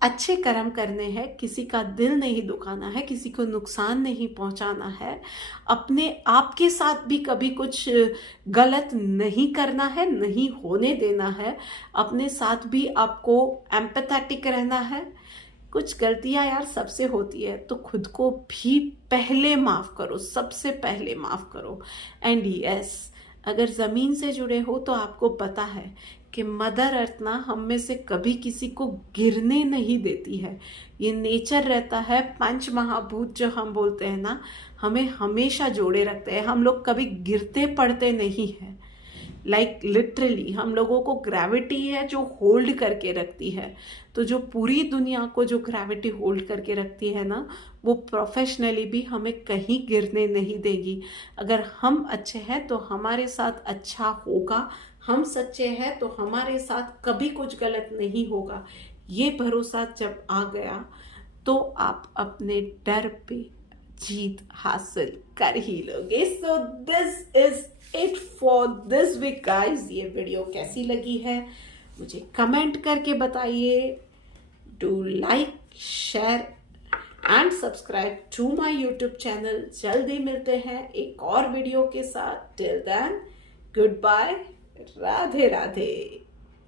अच्छे कर्म करने हैं, किसी का दिल नहीं दुखाना है, किसी को नुकसान नहीं पहुंचाना है, अपने आप के साथ भी कभी कुछ गलत नहीं करना है, नहीं होने देना है। अपने साथ भी आपको एम्पैथेटिक रहना है। कुछ गलतियां यार सबसे होती है तो खुद को भी पहले माफ करो, सबसे पहले माफ करो। एंड यस, अगर जमीन से जुड़े हो तो आपको पता है कि मदर अर्थ ना हम में से कभी किसी को गिरने नहीं देती है। ये नेचर रहता है, पंच महाभूत जो हम बोलते हैं ना, हमें हमेशा जोड़े रखते हैं। हम लोग कभी गिरते पड़ते नहीं हैं। लिटरली हम लोगों को ग्रेविटी है जो होल्ड करके रखती है। तो जो पूरी दुनिया को जो ग्रेविटी होल्ड करके रखती है ना, वो प्रोफेशनली भी हमें कहीं गिरने नहीं देगी। अगर हम अच्छे हैं तो हमारे साथ अच्छा होगा, हम सच्चे हैं तो हमारे साथ कभी कुछ गलत नहीं होगा। ये भरोसा जब आ गया तो आप अपने डर पे जीत हासिल कर ही लोगे। So this is it for this week guys. ये वीडियो कैसी लगी है मुझे कमेंट करके बताइए। Do like, share and subscribe to my YouTube channel. जल्दी मिलते हैं एक और वीडियो के साथ। Till then, good bye, Radhe Radhe.